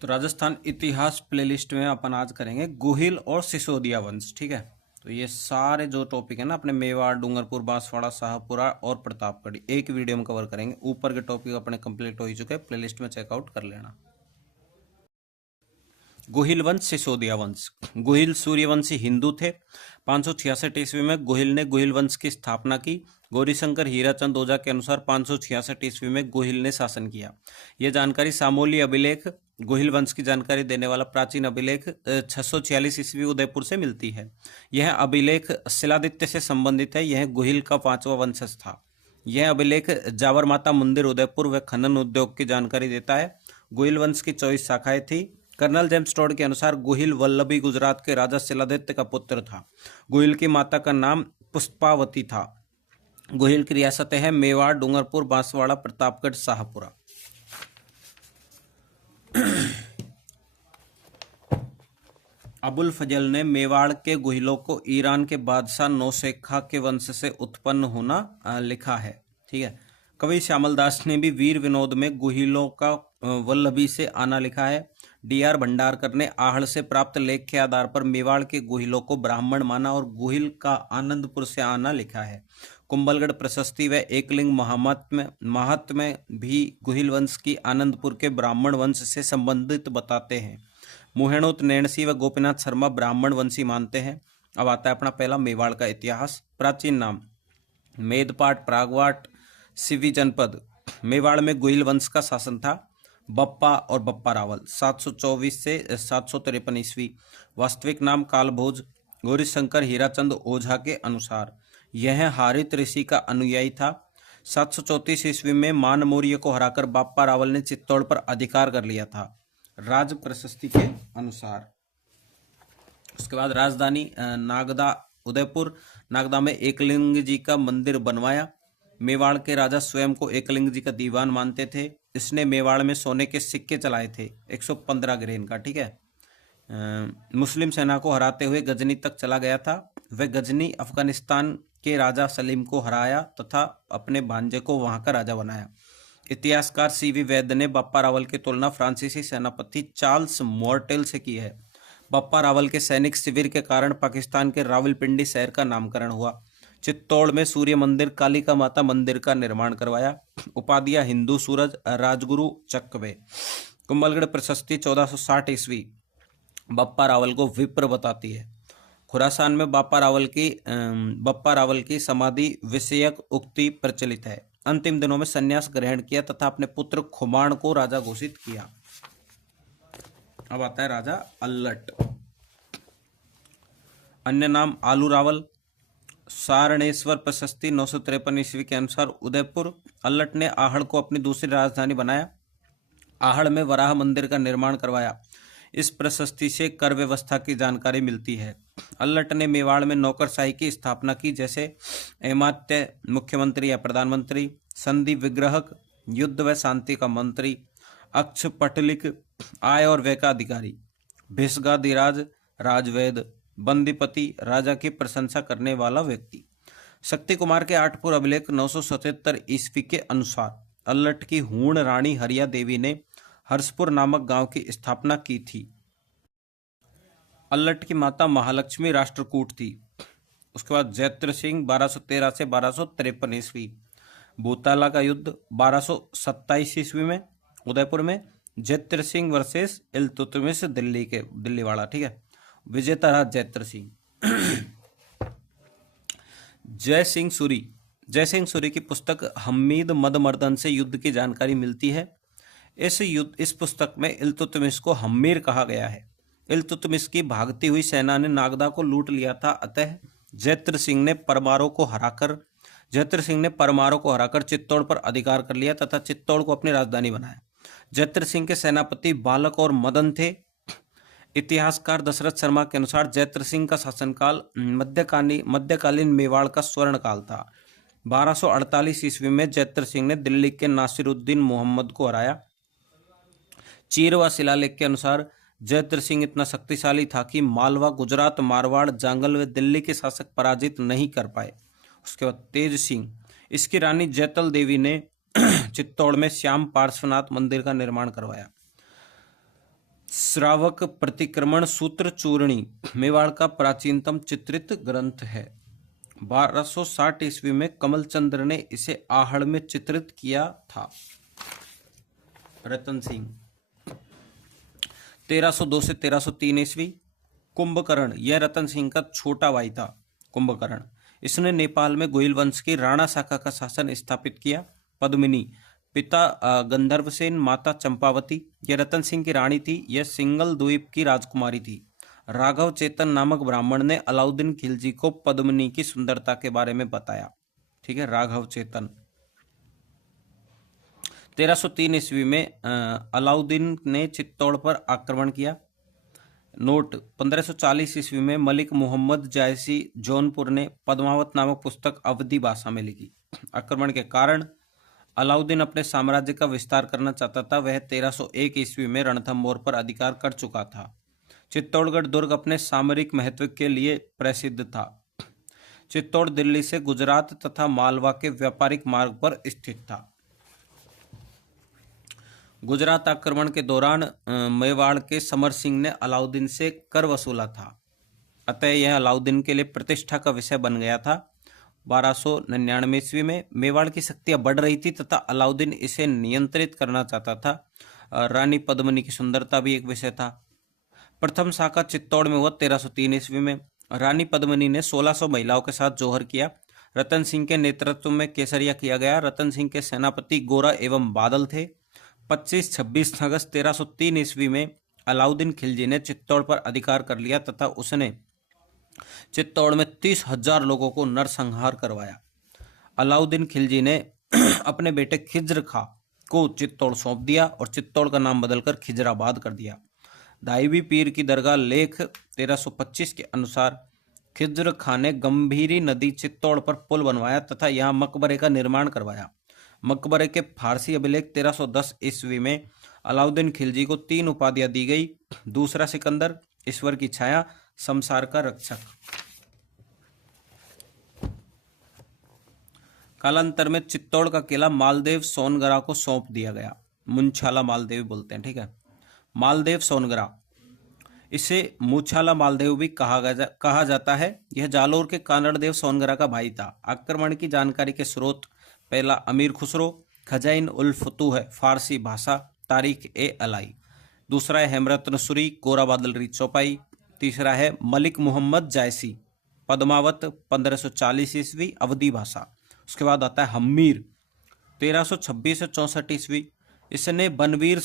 तो राजस्थान इतिहास प्लेलिस्ट में अपन आज करेंगे गोहिल और सिसोदिया वंश। ठीक है, तो ये सारे जो टॉपिक है ना अपने मेवाड़, डूंगरपुर, बांसवाड़ा, शाहपुरा और प्रतापगढ़ एक वीडियो में कवर करेंगे। ऊपर के टॉपिक अपने कंप्लीट हो ही चुके हैं, प्लेलिस्ट में चेकआउट कर लेना। गोहिल वंश, सिसोदिया वंश। गोहिल सूर्यवंशी हिंदू थे। 566 ईस्वी में गोहिल ने गोहिल वंश की स्थापना की। गौरीशंकर हीराचंद ओझा के अनुसार 566 ईस्वी में गोहिल ने शासन किया। यह जानकारी सामोली अभिलेख, गोहिल वंश की जानकारी देने वाला प्राचीन अभिलेख 646 ईस्वी उदयपुर से मिलती है। यह अभिलेख शिलादित्य से संबंधित है। यह गोहिल का 5वां वंशज था। यह अभिलेख जावर माता मंदिर उदयपुर व खनन उद्योग की जानकारी देता है। गोहिल वंश की 24 शाखाएं थी। कर्नल जेम्स टॉड के अनुसार गोहिल वल्लभी गुजरात के राजा शिलादित्य का पुत्र था। गोहिल की माता का नाम पुष्पावती था। गोहिल की रियासतें हैं मेवाड़, डूंगरपुर, बांसवाड़ा, प्रतापगढ़, शाहपुरा। अबुल फजल ने मेवाड़ के गोहिलों को ईरान के बादशाह नौशेखा के वंश से उत्पन्न होना लिखा है। ठीक है, कवि श्यामल दास ने भी वीर विनोद में गोहिलों का वल्लभी से आना लिखा है। डी.आर. भंडारकर ने आहड़ से प्राप्त लेख के आधार पर मेवाड़ के गोहिलों को ब्राह्मण माना और गोहिल का आनंदपुर से आना लिखा है। कुंभलगढ़ प्रशस्ति व एकलिंग महात्म्य भी गोहिल वंश की आनंदपुर के ब्राह्मण वंश से संबंधित बताते हैं। मुहेणोत नैणसी व गोपीनाथ शर्मा ब्राह्मण वंशी मानते हैं। अब आता है अपना पहला मेवाड़ का इतिहास। प्राचीन नाम मेदपाट, प्रागवाट, सिवी जनपद। मेवाड़ में गोहिल वंश का शासन था। बप्पा और बप्पा रावल 724 से 753 ईस्वी। वास्तविक नाम कालभोज। गौरीशंकर हीराचंद ओझा के अनुसार यह हारित ऋषि का अनुयायी था। 734 ईस्वी में मान मौर्य को हराकर बप्पा रावल ने चित्तौड़ पर अधिकार कर लिया था, राज प्रशस्ति के अनुसार। उसके बाद राजधानी नागदा, उदयपुर। नागदा में एकलिंग जी का मंदिर बनवाया। मेवाड़ के राजा स्वयं को एकलिंग जी का दीवान मानते थे। इसने मेवाड़ में सोने के सिक्के चलाए थे 115 ग्रेन का। ठीक है, मुस्लिम सेना को हराते हुए गजनी तक चला गया था। वह गजनी अफगानिस्तान के राजा सलीम को हराया तथा अपने भांजे को वहां का राजा बनाया। इतिहासकार C.V. वैद्य ने बप्पा रावल की तुलना फ्रांसीसी सेनापति चार्ल्स मॉर्टेल से की है। बप्पा रावल के सैनिक शिविर के कारण पाकिस्तान के रावलपिंडी शहर का नामकरण हुआ। चित्तौड़ में सूर्य मंदिर, कालिका माता मंदिर का निर्माण करवाया। उपाधियां हिंदू सूरज, राजगुरु चक्वे। कुंभलगढ़ प्रशस्ति 1460 ईस्वी बप्पा रावल को विप्र बताती है। खुरासान में बप्पा रावल की समाधि विषयक उक्ति प्रचलित है। अंतिम दिनों में संन्यास ग्रहण किया तथा अपने पुत्र खुमाण को राजा घोषित किया। अब आता है राजा अल्लट। अन्य नाम आलू रावल। सारणेश्वर प्रशस्ति 953 ईस्वी के अनुसार उदयपुर। अल्लट ने आहड़ को अपनी दूसरी राजधानी बनाया। आहड़ में वराह मंदिर का निर्माण करवाया। इस प्रशस्ति से कर व्यवस्था की जानकारी मिलती है। अल्लट ने मेवाड़ में नौकरशाही की स्थापना की, जैसे एमात्य, मुख्यमंत्री या प्रधानमंत्री, संधि विग्रहक, युद्ध व शांति का मंत्री, अक्षपटलिक, आय और व्यय का अधिकारी, भिषगाधिराज, राजवैद, बंदीपति, राजा की प्रशंसा करने वाला व्यक्ति। शक्ति कुमार के आठपुर अभिलेख 977 ईस्वी के अनुसार अल्लट की हूण रानी हरिया देवी ने हर्षपुर नामक गांव की स्थापना की थी। अल्लट की माता महालक्ष्मी राष्ट्रकूट थी। उसके बाद जैत्र सिंह 1213 से 1253 ईस्वी। भूताला का युद्ध 1227 ईस्वी में उदयपुर में। जैत्र सिंह वर्सेस इल्तुतमिश दिल्ली वाला। ठीक है, विजेता रहा जैत्र सिंह। जय सिंह सूरी की पुस्तक हमीद मदमर्दन से युद्ध की जानकारी मिलती है। इस पुस्तक में इल्तुतमिश को हम्मीर कहा गया है। इल्तुतमिश की भागती हुई सेना ने नागदा को लूट लिया था, अतः जैत्र सिंह ने परमारों को हराकर चित्तौड़ पर अधिकार कर लिया तथा चित्तौड़ को अपनी राजधानी बनाया। जैत्र सिंह के सेनापति बालक और मदन थे। इतिहासकार दशरथ शर्मा के अनुसार जैत्र सिंह का शासनकाल मध्यकालीन मेवाड़ का स्वर्ण काल था। 1248 ईस्वी में जैत्र सिंह ने दिल्ली के नासिरुद्दीन मोहम्मद को हराया। चीरवा शिलालेख के अनुसार जैत्र सिंह इतना शक्तिशाली था कि मालवा, गुजरात, मारवाड़, जांगल व दिल्ली के शासक पराजित नहीं कर पाए। उसके बाद तेज सिंह, इसकी रानी जैतल देवी ने चित्तौड़ में श्याम पार्श्वनाथ मंदिर का निर्माण करवाया। श्रावक प्रतिक्रमण सूत्र चूर्णी मेवाड़ का प्राचीनतम चित्रित ग्रंथ है। 1260 ईस्वी में कमलचंद्र ने इसे आहड़ में चित्रित किया था। रतन सिंह। 1302 से 1303 ईस्वी कुंभकर्ण, यह रतन सिंह का छोटा भाई था। कुंभकर्ण, इसने नेपाल में गोइल वंश की राणा शाखा का शासन स्थापित किया। पद्मिनी, पिता गंधर्वसेन, माता चंपावती, यह रतन सिंह की रानी थी। यह सिंगल द्वीप की राजकुमारी थी। राघव चेतन नामक ब्राह्मण ने अलाउद्दीन खिलजी को पद्मिनी की सुंदरता के बारे में बताया। ठीक है, राघव चेतन। 1303 ईस्वी में अलाउद्दीन ने चित्तौड़ पर आक्रमण किया। नोट, 1540 ईस्वी में मलिक मोहम्मद जायसी जौनपुर ने पद्मावत नामक पुस्तक अवधी भाषा में लिखी। आक्रमण के कारण अलाउद्दीन अपने साम्राज्य का विस्तार करना चाहता था। वह 1301 ईस्वी में रणथंभौर पर अधिकार कर चुका था। चित्तौड़गढ़ दुर्ग अपने सामरिक महत्व के लिए प्रसिद्ध था। चित्तौड़ दिल्ली से गुजरात तथा मालवा के व्यापारिक मार्ग पर स्थित था। गुजरात आक्रमण के दौरान मेवाड़ के समर सिंह ने अलाउद्दीन से कर वसूला था, अतः यह अलाउद्दीन के लिए प्रतिष्ठा का विषय बन गया था। 1299 ईस्वी में मेवाड़ की शक्तियां बढ़ रही थी तथा अलाउद्दीन इसे नियंत्रित करना चाहता था। रानी पद्मिनी की सुंदरता भी एक विषय था। प्रथम शाखा चित्तौड़ में हुआ 1303 ईस्वी में। रानी पद्मिनी ने 1600 महिलाओं के साथ जौहर किया। रतन सिंह के नेतृत्व में केसरिया किया गया। रतन सिंह के सेनापति गोरा एवं बादल थे। 25-26 अगस्त 1303 ईस्वी में अलाउद्दीन खिलजी ने चित्तौड़ पर अधिकार कर लिया तथा उसने चित्तौड़ में 30,000 लोगों को नरसंहार करवाया। अलाउद्दीन खिलजी ने अपने बेटे खिज्र खां को चित्तौड़ सौंप दिया और चित्तौड़ का नाम बदलकर खिजराबाद कर दिया। दाइबी पीर की दरगाह लेख 1325 के अनुसार खिज्र खां ने गंभीरी नदी चित्तौड़ पर पुल बनवाया तथा यहाँ मकबरे का निर्माण करवाया। मकबरे के फारसी अभिलेख 1310 ईस्वी में अलाउद्दीन खिलजी को 3 उपाधियां दी गई। दूसरा सिकंदर, ईश्वर की छाया, संसार का रक्षक। कालांतर में चित्तौड़ का किला मालदेव सोनगरा को सौंप दिया गया। मुंछाला मालदेव बोलते हैं, ठीक है। मालदेव सोनगरा, इसे मुछाला मालदेव भी कहा जाता है। यह जालोर के कानड़देव सोनगरा का भाई था। आक्रमण की जानकारी के स्रोत: पहला अमीर खुसरो, खजाइन उल फुतूह फारसी भाषा, तारीख ए अलाई। दूसरा है हेमरत्न सुरी, गोरा बादल री चौपाई। तीसरा है मलिक मोहम्मद जायसी, पद्मावत 1540 ईस्वी, अवधी भाषा। उसके बाद आता है हम्मीर 1326 से 64 ईस्वी। इसने बनवीर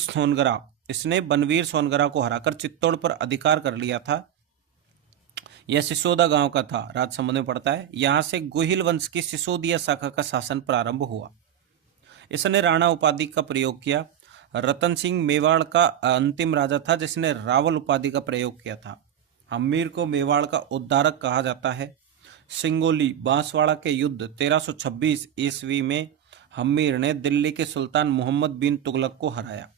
सोनगरा को हराकर चित्तौड़ पर अधिकार कर लिया था। यह सिसोदा गांव का था, राजसमंद में पड़ता है। यहां से गोहिल वंश की सिसोदिया शाखा का शासन प्रारंभ हुआ। इसने राणा उपाधि का प्रयोग किया। रतन सिंह मेवाड़ का अंतिम राजा था जिसने रावल उपाधि का प्रयोग किया था। हम्मीर को मेवाड़ का उद्धारक कहा जाता है। सिंगोली बांसवाड़ा के युद्ध 1326 ईस्वी में हम्मीर ने दिल्ली के सुल्तान मोहम्मद बिन तुगलक को हराया।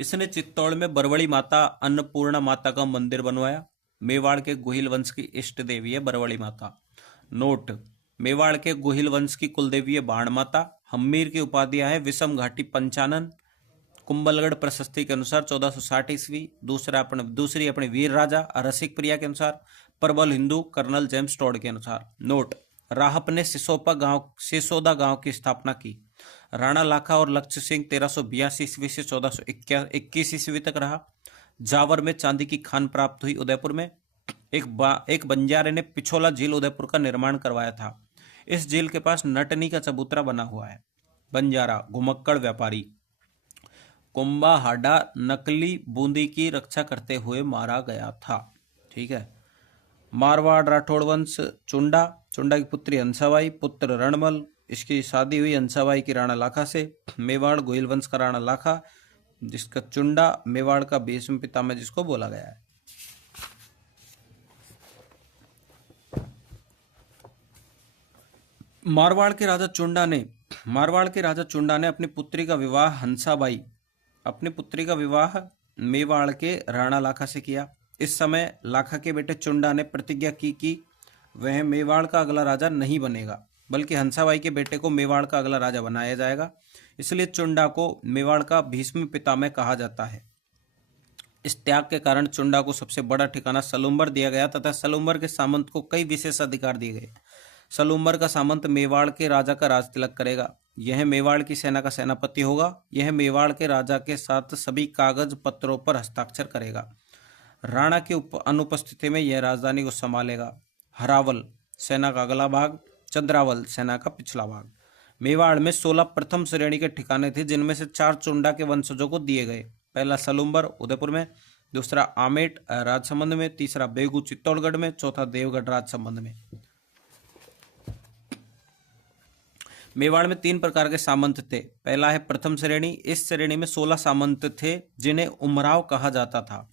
इसने चित्तौड़ में बरवड़ी माता अन्नपूर्णा माता का मंदिर बनवाया। मेवाड़ के गोहिल वंश की इष्ट देवी है बरवड़ी माता। नोट, मेवाड़ के गोहिल वंश की कुलदेवी है बाण माता। हम्मीर की उपाधियां है विषम घाटी पंचानन। कुंभलगढ़ प्रशस्ति के अनुसार 1460 ईस्वी। दूसरी अपने वीर राजा रसिक प्रिया के अनुसार। प्रबल हिंदू कर्नल जेम्स टॉड के अनुसार। नोट, राहप ने सिसोदा गांव की स्थापना की। राणा लाखा और लक्ष्य सिंह 1382 ईस्वी से 1421 ईस्वी तक रहा। जावर में चांदी की खान प्राप्त हुई। उदयपुर में एक बंजारे ने पिछोला झील उदयपुर का निर्माण करवाया था। इस झील के पास नटनी का चबूतरा बना हुआ है। बंजारा घुमक्कड़ व्यापारी। कुंभा हाडा नकली बूंदी की रक्षा करते हुए मारा गया था। ठीक है। मारवाड़ राठौड़ वंश चुंडा की पुत्री हंसाबाई, पुत्र रणमल। इसकी शादी हुई हंसाबाई की राणा लाखा से। मेवाड़ गोहिल वंश का राणा लाखा, जिसका चुंडा मेवाड़ का भीष्म पितामह जिसको बोला गया है। मारवाड़ के राजा चुंडा ने अपनी पुत्री का विवाह मेवाड़ के राणा लाखा से किया। इस समय लाखा के बेटे चुंडा ने प्रतिज्ञा की कि वह मेवाड़ का अगला राजा नहीं बनेगा, बल्कि हंसाबाई के बेटे को मेवाड़ का अगला राजा बनाया जाएगा। इसलिए चुंडा को मेवाड़ का भीष्म पितामह कहा जाता है। इस त्याग के कारण चुंडा को सबसे बड़ा ठिकाना सलूम्बर दिया गया तथा सलूम्बर के सामंत को कई विशेष अधिकार दिए गए। सलूम्बर का सामंत मेवाड़ के राजा का राज तिलक करेगा। यह मेवाड़ की सेना का सेनापति होगा। यह मेवाड़ के राजा के साथ सभी कागज पत्रों पर हस्ताक्षर करेगा। राणा की अनुपस्थिति में यह राजधानी को संभालेगा। हरावल सेना का अगला भाग, चंद्रावल सेना का पिछला भाग। मेवाड़ में 16 प्रथम श्रेणी के ठिकाने थे, जिनमें से 4 चुंडा के वंशजों को दिए गए। पहला सलूम्बर उदयपुर में, दूसरा आमेट राजसमंद में, तीसरा बेगू चित्तौड़गढ़ में, चौथा देवगढ़ राजसमंद में। मेवाड़ में 3 प्रकार के सामंत थे। पहला है प्रथम श्रेणी। इस श्रेणी में 16 सामंत थे, जिन्हें उमराव कहा जाता था।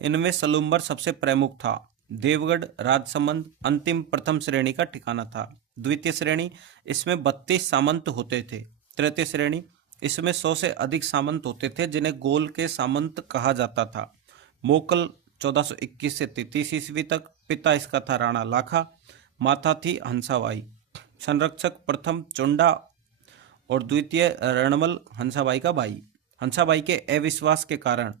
इनमें सलूम्बर सबसे प्रमुख था। देवगढ़ राजसमंद अंतिम प्रथम श्रेणी का ठिकाना था। द्वितीय श्रेणी, इसमें 32 सामंत होते थे। तृतीय श्रेणी, इसमें 100 से अधिक सामंत होते थे, जिन्हें गोल के सामंत कहा जाता था। मोकल 1421 से 33 ईस्वी तक। पिता इसका था राणा लाखा, माता थी हंसाबाई। संरक्षक प्रथम चुंडा और द्वितीय रणमल हंसाबाई का भाई। हंसाबाई के अविश्वास के कारण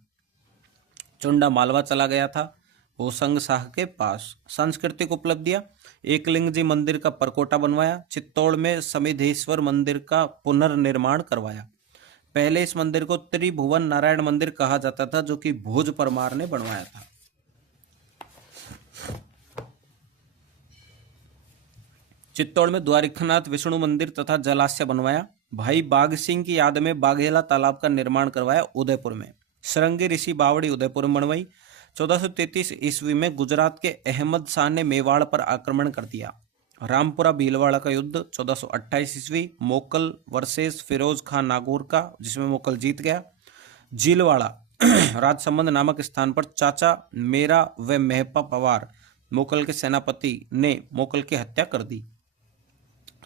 चुंडा मालवा चला गया था, होसंग शाह के पास। सांस्कृतिक उपलब्धियां, एकलिंग जी मंदिर का परकोटा बनवाया। चित्तौड़ में समिधेश्वर मंदिर का पुनर्निर्माण करवाया। पहले इस मंदिर को त्रिभुवन नारायण मंदिर कहा जाता था, जो कि भोज परमार ने बनवाया था। चित्तौड़ में द्वारिकानाथ विष्णु मंदिर तथा जलाशय बनवाया। भाई बाघ सिंह की याद में बाघेला तालाब का निर्माण करवाया उदयपुर में। सरंगी ऋषि बावड़ी उदयपुर में बनवाई। 1433 ईस्वी में गुजरात के अहमद शाह ने मेवाड़ पर आक्रमण कर दिया। रामपुरा भीलवाड़ा का युद्ध 1428 ईस्वी, मोकल वर्सेस फिरोज खान नागौर का, जिसमें मोकल जीत गया। जीलवाड़ा राजसमंद नामक स्थान पर चाचा मेरा व मेहपा पवार मोकल के सेनापति ने मोकल की हत्या कर दी।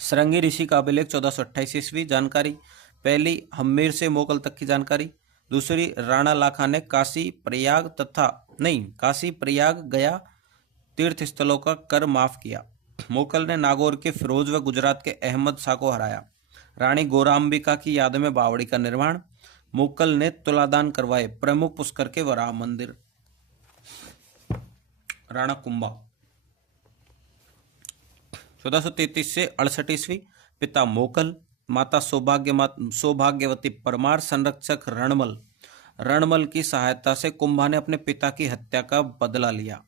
सरंगी ऋषि का अभिलेख 1428 ईस्वी। जानकारी पहली, हम्मीर से मोकल तक की जानकारी। दूसरी, राणा लाखा ने काशी प्रयाग गया तीर्थ स्थलों का कर माफ किया। मोकल ने नागौर के फिरोज व गुजरात के अहमद शाह को हराया। रानी गौराम्बिका की याद में बावड़ी का निर्माण। मोकल ने तुलादान करवाए प्रमुख पुष्कर के वराह मंदिर। राणा कुंभा 1433 से 68 ईस्वी। पिता मोकल, माता सौभाग्यवती परमार। संरक्षक रणमल की सहायता से कुंभा ने अपने पिता की हत्या का बदला लिया,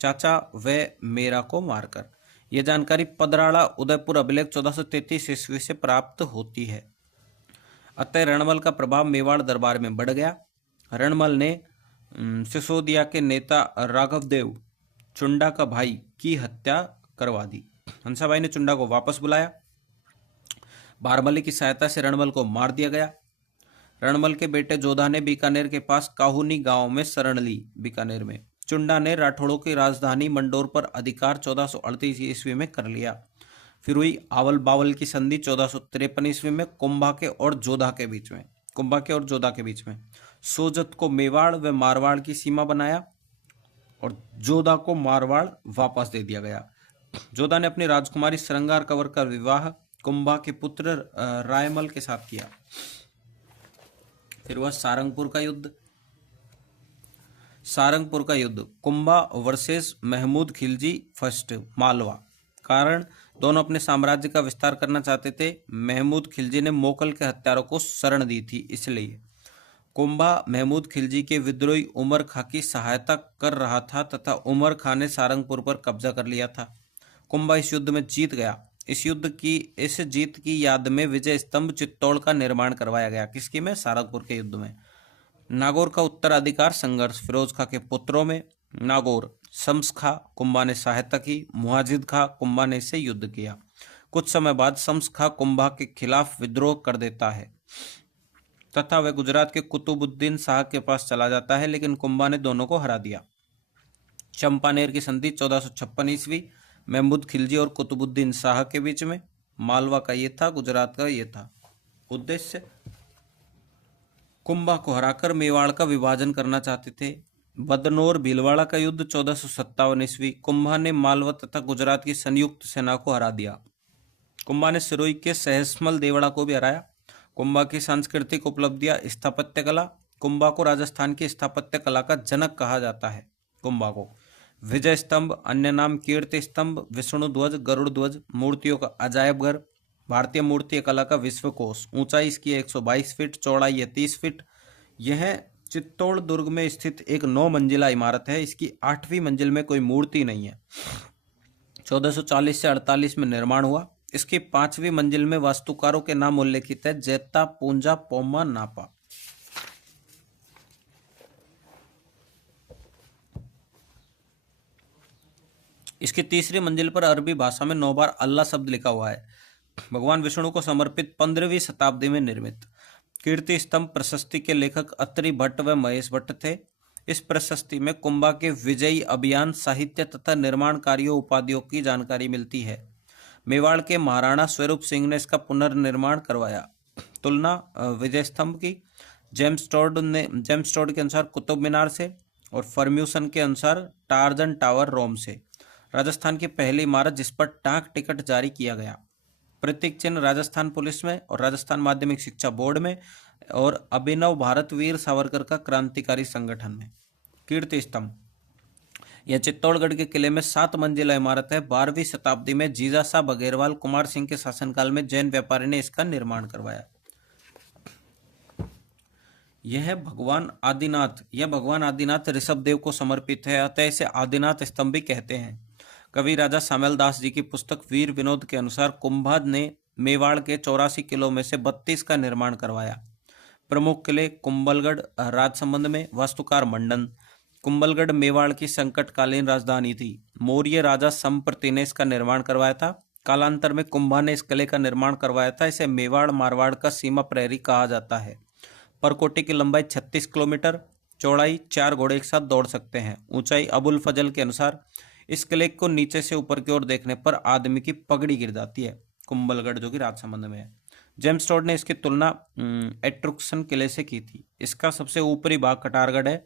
चाचा व मेरा को मारकर। यह जानकारी पदराड़ा उदयपुर अभिलेख 1433 ईस्वी से प्राप्त होती है। अतः रणमल का प्रभाव मेवाड़ दरबार में बढ़ गया। रणमल ने सिसोदिया के नेता राघवदेव चुंडा का भाई की हत्या करवा दी। हंसाबाई ने चुंडा को वापस बुलाया। बारमली की सहायता से रणमल को मार दिया गया। रणमल के बेटे जोधा ने बीकानेर के पास काहुनी गांव में शरण ली। बीकानेर में चुंडा ने राठौड़ों की राजधानी मंडोर पर अधिकार 1438 ईस्वी में कर लिया। फिर हुई आवल बावल की संधि 1453 ईस्वी में कुंभा के और जोधा के बीच में। सोजत को मेवाड़ व मारवाड़ की सीमा बनाया और जोधा को मारवाड़ वापस दे दिया गया। जोधा ने अपनी राजकुमारी श्रृंगार कंवर का विवाह कुंभा के पुत्र रायमल के साथ किया। फिर वह सारंगपुर का युद्ध कुंभा वर्सेस महमूद खिलजी फर्स्ट मालवा। कारण दोनों अपने साम्राज्य का विस्तार करना चाहते थे। महमूद खिलजी ने मोकल के हत्यारों को शरण दी थी, इसलिए कुंभा महमूद खिलजी के विद्रोही उमर खां की सहायता कर रहा था तथा उमर खां ने सारंगपुर पर कब्जा कर लिया था। कुंभा इस युद्ध में जीत गया। इस जीत की याद में विजय स्तंभ चित्तौड़ का निर्माण करवाया गया। किसकी में? सारंगपुर के युद्ध में। नागौर का उत्तराधिकार संघर्ष फिरोज खां के पुत्रों में। नागौर शम्स खां कुंभा ने सहायता की। मुहाजिद खां कुंभा ने इससे युद्ध किया। कुछ समय बाद शम्स खां कुंभा के खिलाफ विद्रोह कर देता है तथा वह गुजरात के कुतुबुद्दीन शाह के पास चला जाता है, लेकिन कुंभा ने दोनों को हरा दिया। चंपानेर की संधि 1456 ईस्वी महमूद खिलजी और कुतुबुद्दीन शाह के बीच में। मालवा का ये था, गुजरात का ये था। उद्देश्य कुंभा को हराकर मेवाड़ का विभाजन करना चाहते थे। बदनौर भीलवाड़ा का युद्ध 1457 ईस्वी। कुंभा ने मालवा तथा गुजरात की संयुक्त सेना को हरा दिया। कुंभा ने सिरोही के सहसमल देवड़ा को भी हराया। कुंभा की सांस्कृतिक उपलब्धियां, स्थापत्य कला। कुंभा को राजस्थान की स्थापत्य कला का जनक कहा जाता है। कुंभा को विजय स्तंभ, अन्य नाम कीर्ति स्तंभ, विष्णु ध्वज, गरुड़ ध्वज, मूर्तियों का अजायब घर, भारतीय मूर्ति कला का विश्वकोश। ऊंचाई इसकी 122 फीट, चौड़ाई है 30 फीट। यह चित्तौड़ दुर्ग में स्थित एक 9 मंजिला इमारत है। इसकी 8वीं मंजिल में कोई मूर्ति नहीं है। 1440 से 48 में निर्माण हुआ। इसकी 5वीं मंजिल में वास्तुकारों के नाम उल्लेखित है, जैता, पूंजा, पोमा, नापा। इसकी 3री मंजिल पर अरबी भाषा में 9 बार अल्लाह शब्द लिखा हुआ है। भगवान विष्णु को समर्पित 15वीं शताब्दी में निर्मित। कीर्ति स्तंभ प्रशस्ति के लेखक अत्रि भट्ट व महेश भट्ट थे। इस प्रशस्ति में कुंभा के विजयी अभियान, साहित्य तथा निर्माण कार्यों, उपाधियों की जानकारी मिलती है। मेवाड़ के महाराणा स्वरूप सिंह ने इसका पुनर्निर्माण करवाया। तुलना विजय स्तंभ की जेम्स टोड के अनुसार कुतुब मीनार से और फर्म्यूसन के अनुसार टार्जन टावर रोम से। राजस्थान की पहली इमारत जिस पर डाक टिकट जारी किया गया। प्रतीक चिन्ह राजस्थान पुलिस में और राजस्थान माध्यमिक शिक्षा बोर्ड में और अभिनव भारत वीर सावरकर का क्रांतिकारी संगठन में। कीर्ति स्तंभ यह चित्तौड़गढ़ के किले में 7 मंजिला इमारत है। 12वीं शताब्दी में जीजा साहब बघेरवाल कुमार सिंह के शासनकाल में जैन व्यापारी ने इसका निर्माण करवाया। यह भगवान आदिनाथ ऋषभ देव को समर्पित है, अतः इसे आदिनाथ स्तंभ भी कहते हैं। कवि राजा श्यामल दास जी की पुस्तक वीर विनोद के अनुसार कुंभा ने मेवाड़ के 84 किलों में से 32 का निर्माण करवाया। प्रमुख किले कुंभलगढ़ राजसमंद में। वास्तुकार मंडन। कुंभलगढ़ मेवाड़ की संकटकालीन राजधानी थी। मौर्य राजा संप्रति ने इसका निर्माण करवाया था। कालांतर में कुंभा ने इस किले का निर्माण करवाया था। इसे मेवाड़ मारवाड़ का सीमा प्रहरी कहा जाता है। परकोटी की लंबाई 36 किलोमीटर, चौड़ाई 4 घोड़े एक साथ दौड़ सकते हैं। ऊंचाई अबुल फजल के अनुसार इस किले को नीचे से ऊपर की ओर देखने पर आदमी की पगड़ी गिर जाती है। कुंभलगढ़ जो कि राजसमंद में है। जेम्स टोड ने इसकी तुलना एट्रुक्सन किले से की थी। इसका सबसे ऊपरी भाग कटारगढ़ है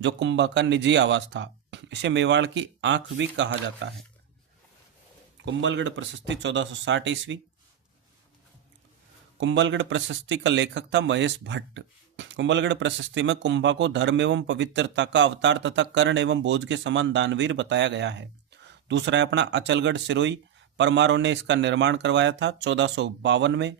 जो कुंभा का निजी आवास था। इसे मेवाड़ की आंख भी कहा जाता है। कुंभलगढ़ प्रशस्ति 1460 ईस्वी। कुंभलगढ़ प्रशस्ति का लेखक था महेश भट्ट। कुंभलगढ़ प्रशस्ति में कुंभा को धर्म एवं पवित्रता का अवतार तथा कर्ण एवं भोज के समान दानवीर बताया गया है। दूसरा है अपना अचलगढ़ सिरोही। परमारों ने इसका निर्माण करवाया था। 1452 में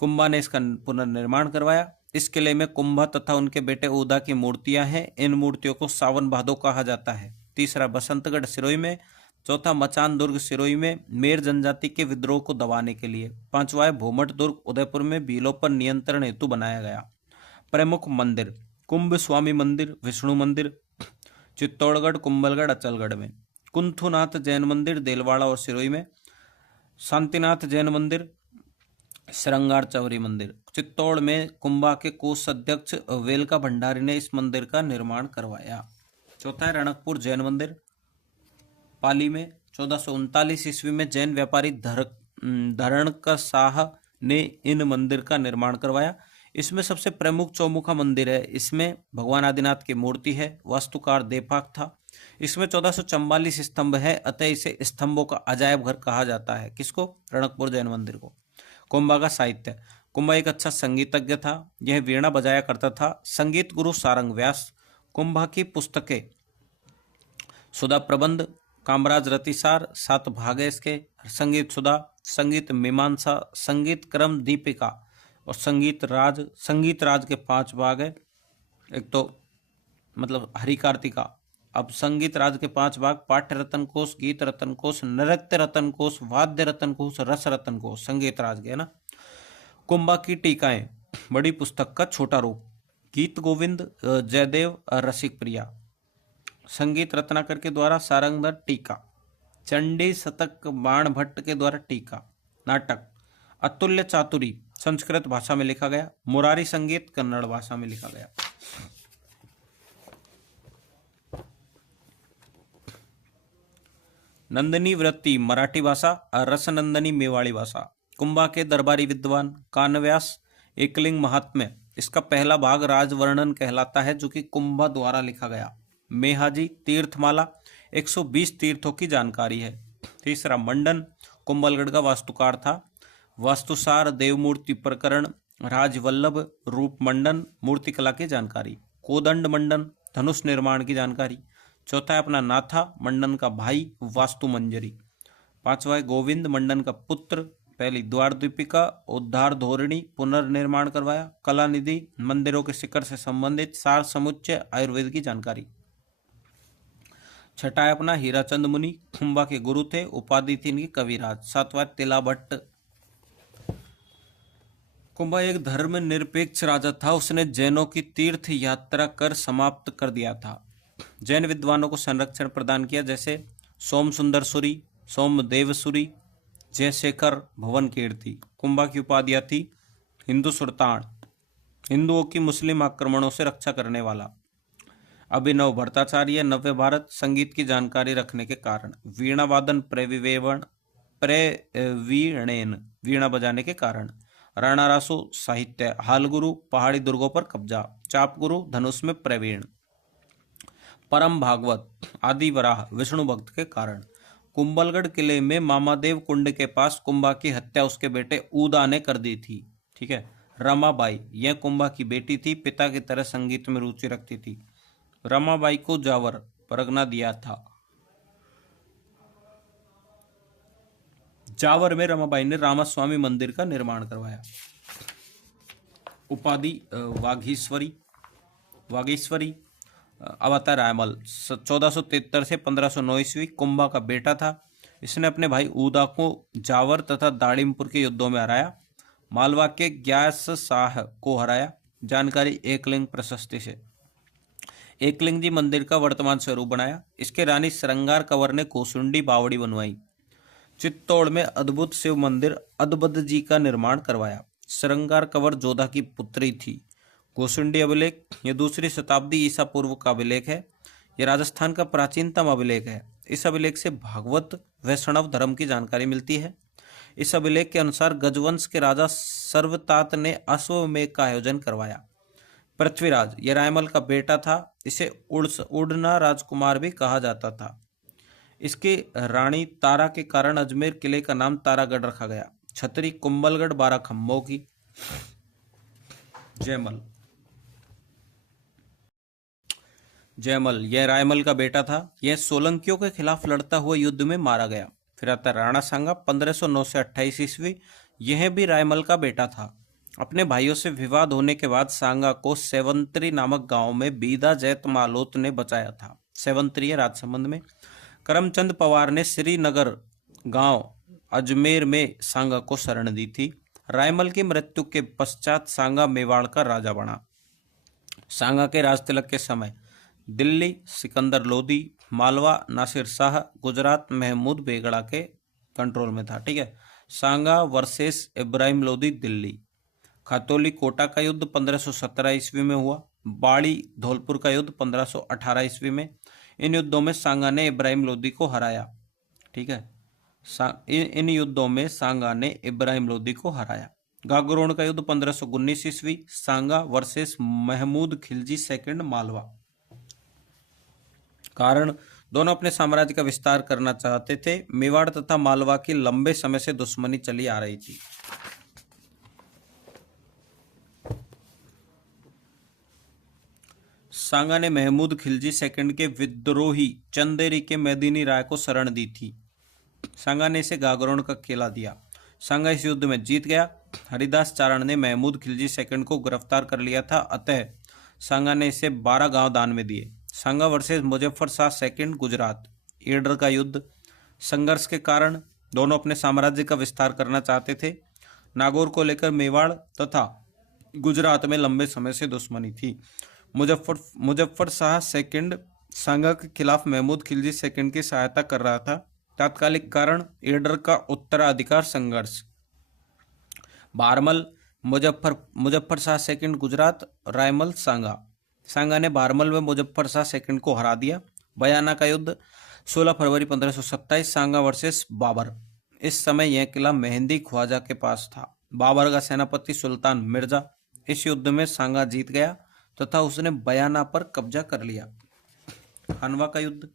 कुंभा ने इसका पुनर्निर्माण करवाया। इस किले में कुंभा तथा उनके बेटे उदा की मूर्तियां हैं। इन मूर्तियों को सावन भादो कहा जाता है। तीसरा बसंतगढ़ सिरोही में। चौथा मचान दुर्ग सिरोही में मेर जनजाति के विद्रोह को दबाने के लिए। 5वां है भोमट दुर्ग उदयपुर में भीलों पर नियंत्रण हेतु बनाया गया। प्रमुख मंदिर कुंभ स्वामी मंदिर, विष्णु मंदिर चित्तौड़गढ़, कुंभलगढ़, अचलगढ़ में। कुंथुनाथ जैन मंदिर देलवाड़ा और सिरोही में। शांतिनाथ जैन मंदिर, श्रृंगार चौरी मंदिर। चित्तौड़ में कुंभा के कोषाध्यक्ष वेलका भंडारी ने इस मंदिर का निर्माण करवाया। चौथा है रणकपुर जैन मंदिर पाली में। 1439 ईस्वी में जैन व्यापारी धरणक शाह ने इन मंदिर का निर्माण करवाया। इसमें सबसे प्रमुख चौमुखा मंदिर है। इसमें भगवान आदिनाथ की मूर्ति है। वास्तुकार देपाक था। इसमें 1444 स्तंभ है, अतः इसे स्तंभों का अजायब घर कहा जाता है। किसको? रणकपुर जैन मंदिर को। कुंभा का साहित्य। कुंभा एक अच्छा संगीतज्ञ था। यह वीणा बजाया करता था। संगीत गुरु सारंग व्यास। कुंभा की पुस्तकें सुधा प्रबंध, कामराज रतिसार 7 भाग है इसके। संगीत सुधा, संगीत मीमांसा, संगीत क्रम दीपिका और संगीत राज के 5 भाग है। एक तो मतलब हरि कार्तिका। अब संगीत राज के 5 भाग पाठ्य रतन कोश, गीत रतन कोश, नृत्य रतन कोश, वाद्य रतन कोश, रस रतन कोश संगीत राज के है ना। कुंभा की टीकाएं बड़ी पुस्तक का छोटा रूप। गीत गोविंद जयदेव रसिक प्रिया। संगीत रत्नाकर के द्वारा सारंगधर टीका। चंडी शतक बाण भट्ट के द्वारा टीका। नाटक अतुल्य चातुरी संस्कृत भाषा में लिखा गया। मुरारी संगीत कन्नड़ भाषा में लिखा गया। नंदनी वृत्ति मराठी भाषा, रसनंदनी मेवाड़ी भाषा। कुंभा के दरबारी विद्वान कानव्यास एकलिंग महात्म्य, इसका पहला भाग राजवर्णन कहलाता है जो कि कुंभा द्वारा लिखा गया। मेहाजी तीर्थमाला 120 तीर्थों की जानकारी है। तीसरा मंडन कुंभलगढ़ का वास्तुकार था। वास्तुसार, देवमूर्ति प्रकरण, राजवल्लभ, रूप मंडन, मूर्तिकला की जानकारी। कोदंड मंडन, धनुष निर्माण की जानकारी। चौथा है अपना नाथा, मंडन का भाई, वास्तु मंजरी। पांचवा है गोविंद, मंडन का पुत्र, पहली द्वार दीपिका, उद्धार धोरणी, पुनर्निर्माण करवाया। कला निधि, मंदिरों के शिखर से संबंधित सार समुच्चय, आयुर्वेद की जानकारी। छठा है अपना हीराचंद मुनि, कुंभा के गुरु थे, उपाधि थी इनकी कविराज। सातवां तिला भट्ट। कुंभा एक धर्म निरपेक्ष राजा था, उसने जैनों की तीर्थ यात्रा कर समाप्त कर दिया था। जैन विद्वानों को संरक्षण प्रदान किया, जैसे सोम सुंदर सूरी, सोमदेव सूरी, जयशेखर, भुवन कीर्ति। कुंभा की उपाधियां थी हिंदू सुल्तान, हिंदुओं की मुस्लिम आक्रमणों से रक्षा करने वाला। अभिनव भट्टाचार्य, नव्य भारत, संगीत की जानकारी रखने के कारण। वीणा वादन, प्रवीणेन, वीणा बजाने के कारण। राणा रासो, साहित्य। हालगुरु, पहाड़ी दुर्गों पर कब्जा। चाप गुरु, धनुष में प्रवीण। परम भागवत, आदि वराह, विष्णु भक्त के कारण। कुंभलगढ़ किले में मामादेव कुंड के पास कुंभा की हत्या उसके बेटे ऊदा ने कर दी थी। ठीक है। रमाबाई, यह कुंभा की बेटी थी, पिता की तरह संगीत में रुचि रखती थी। रमाबाई को जावर परगना दिया था। जावर में रमाबाई ने रामास्वामी मंदिर का निर्माण करवाया। उपाधि वाघीश्वरी, वागीश्वरी। अवतार रायमल, 1473 से 1509 ईस्वी, कुंभा का बेटा था। इसने अपने भाई ऊदा को जावर तथा दाड़िमपुर के युद्धों में हराया। मालवा के ग्यास शाह को हराया। जानकारी एकलिंग प्रशस्ति से। एकलिंग जी मंदिर का वर्तमान स्वरूप बनाया। इसके रानी श्रृंगार कंवर ने कोसुंडी बावड़ी बनवाई। चित्तौड़ में अद्भुत शिव मंदिर अद्भुत जी का निर्माण करवाया। श्रृंगार कंवर जोधा की पुत्री थी। गोसुंडी अभिलेख, यह 2री शताब्दी ईसा पूर्व का अभिलेख है। यह राजस्थान का प्राचीनतम अभिलेख है। इस अभिलेख से भागवत वैष्णव धर्म की जानकारी मिलती है। इस अभिलेख के अनुसार गजवंश के राजा सर्वतात ने अश्वमेध का आयोजन करवाया। पृथ्वीराज, यह रायमल का बेटा था। इसे उड़ना राजकुमार भी कहा जाता था। इसकी रानी तारा के कारण अजमेर किले का नाम तारागढ़ रखा गया। छतरी, कुंभलगढ़ 12 खंभों की। जयमल, जयमल यह रायमल का बेटा था। यह सोलंकियों के खिलाफ लड़ता हुआ युद्ध में मारा गया। फिर आता राणा सांगा, 1509 से 28 ईस्वी। यह भी रायमल का बेटा था। अपने भाइयों से विवाद होने के बाद सांगा को सेवंतरी नामक गांव में बीदा जैत मालोत ने बचाया था। सेवंतरी है राजसमंद में। करमचंद पवार ने श्रीनगर गांव अजमेर में सांगा को शरण दी थी। रायमल की मृत्यु के पश्चात सांगा मेवाड़ का राजा बना। सांगा के राजतिलक के समय दिल्ली सिकंदर लोदी, मालवा नासिर शाह, गुजरात महमूद बेगड़ा के कंट्रोल में था। ठीक है। सांगा वर्सेस इब्राहिम लोदी, दिल्ली। खातौली कोटा का युद्ध 1517 ईस्वी में हुआ। बाड़ी धौलपुर का युद्ध 1518 ईस्वी में। इन युद्धों में सांगा ने इब्राहिम लोदी को हराया। ठीक है। इन युद्धों में सांगा ने इब्राहिम लोदी को हराया। गागरोन का युद्ध 1519 ईस्वी। सांगा वर्सेस महमूद खिलजी सेकंड, मालवा। कारण, दोनों अपने साम्राज्य का विस्तार करना चाहते थे। मेवाड़ तथा मालवा की लंबे समय से दुश्मनी चली आ रही थी। सांगा ने महमूद खिलजी सेकंड के विद्रोही चंदेरी के मेदिनी राय को शरण दी थी। सांगा ने इसे गागरोन का किला दिया। सांगा इस युद्ध में जीत गया। हरिदास चारण ने महमूद खिलजी सेकंड को गिरफ्तार कर लिया था, अतः सांगा ने इसे 12 गांव दान में दिए। सांगा वर्सेस मुजफ्फर शाह सेकंड, गुजरात। ईडर का युद्ध। संघर्ष के कारण दोनों अपने साम्राज्य का विस्तार करना चाहते थे। नागौर को लेकर मेवाड़ तथा गुजरात में लंबे समय से दुश्मनी थी। मुजफ्फर शाह सेकंड सांगा के खिलाफ महमूद खिलजी सेकंड की सहायता कर रहा था। तात्कालिक कारण, ईडर का उत्तराधिकार संघर्ष। बारमल, मुजफ्फर शाह सेकंड, गुजरात। रायमल, सांगा। सांगा ने बारमल में मुजफ्फर शाह सेकंड को हरा दिया। बयाना का युद्ध 16 फरवरी 1527, सांगा वर्सेस बाबर। इस समय यह किला मेहंदी ख्वाजा के पास था। बाबर का सेनापति सुल्तान मिर्जा। इस युद्ध में सांगा जीत गया तथा उसने बयाना पर कब्जा कर लिया। खानवा का युद्ध।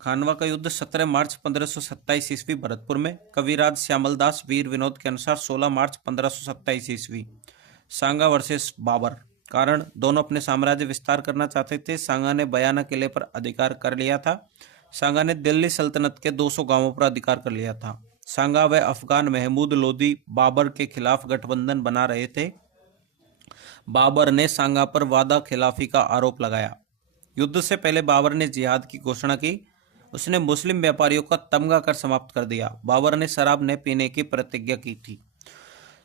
खानवा का युद्ध 17 मार्च 1527 ईस्वी भरतपुर में। कविराज श्यामलदास वीर विनोद के अनुसार 16 मार्च 1527 ईस्वी। सांगा वर्सेस बाबर। कारण, दोनों अपने साम्राज्य विस्तार करना चाहते थे। सांगा ने बयाना किले पर अधिकार कर लिया था। सांगा ने दिल्ली सल्तनत के 200 गांवों पर अधिकार कर लिया था। सांगा व अफगान महमूद लोदी बाबर के खिलाफ गठबंधन बना रहे थे। बाबर ने सांगा पर वादा खिलाफी का आरोप लगाया। युद्ध से पहले बाबर ने जिहाद की घोषणा की। उसने मुस्लिम व्यापारियों का तमगा कर समाप्त कर दिया। बाबर ने शराब न पीने की प्रतिज्ञा की थी।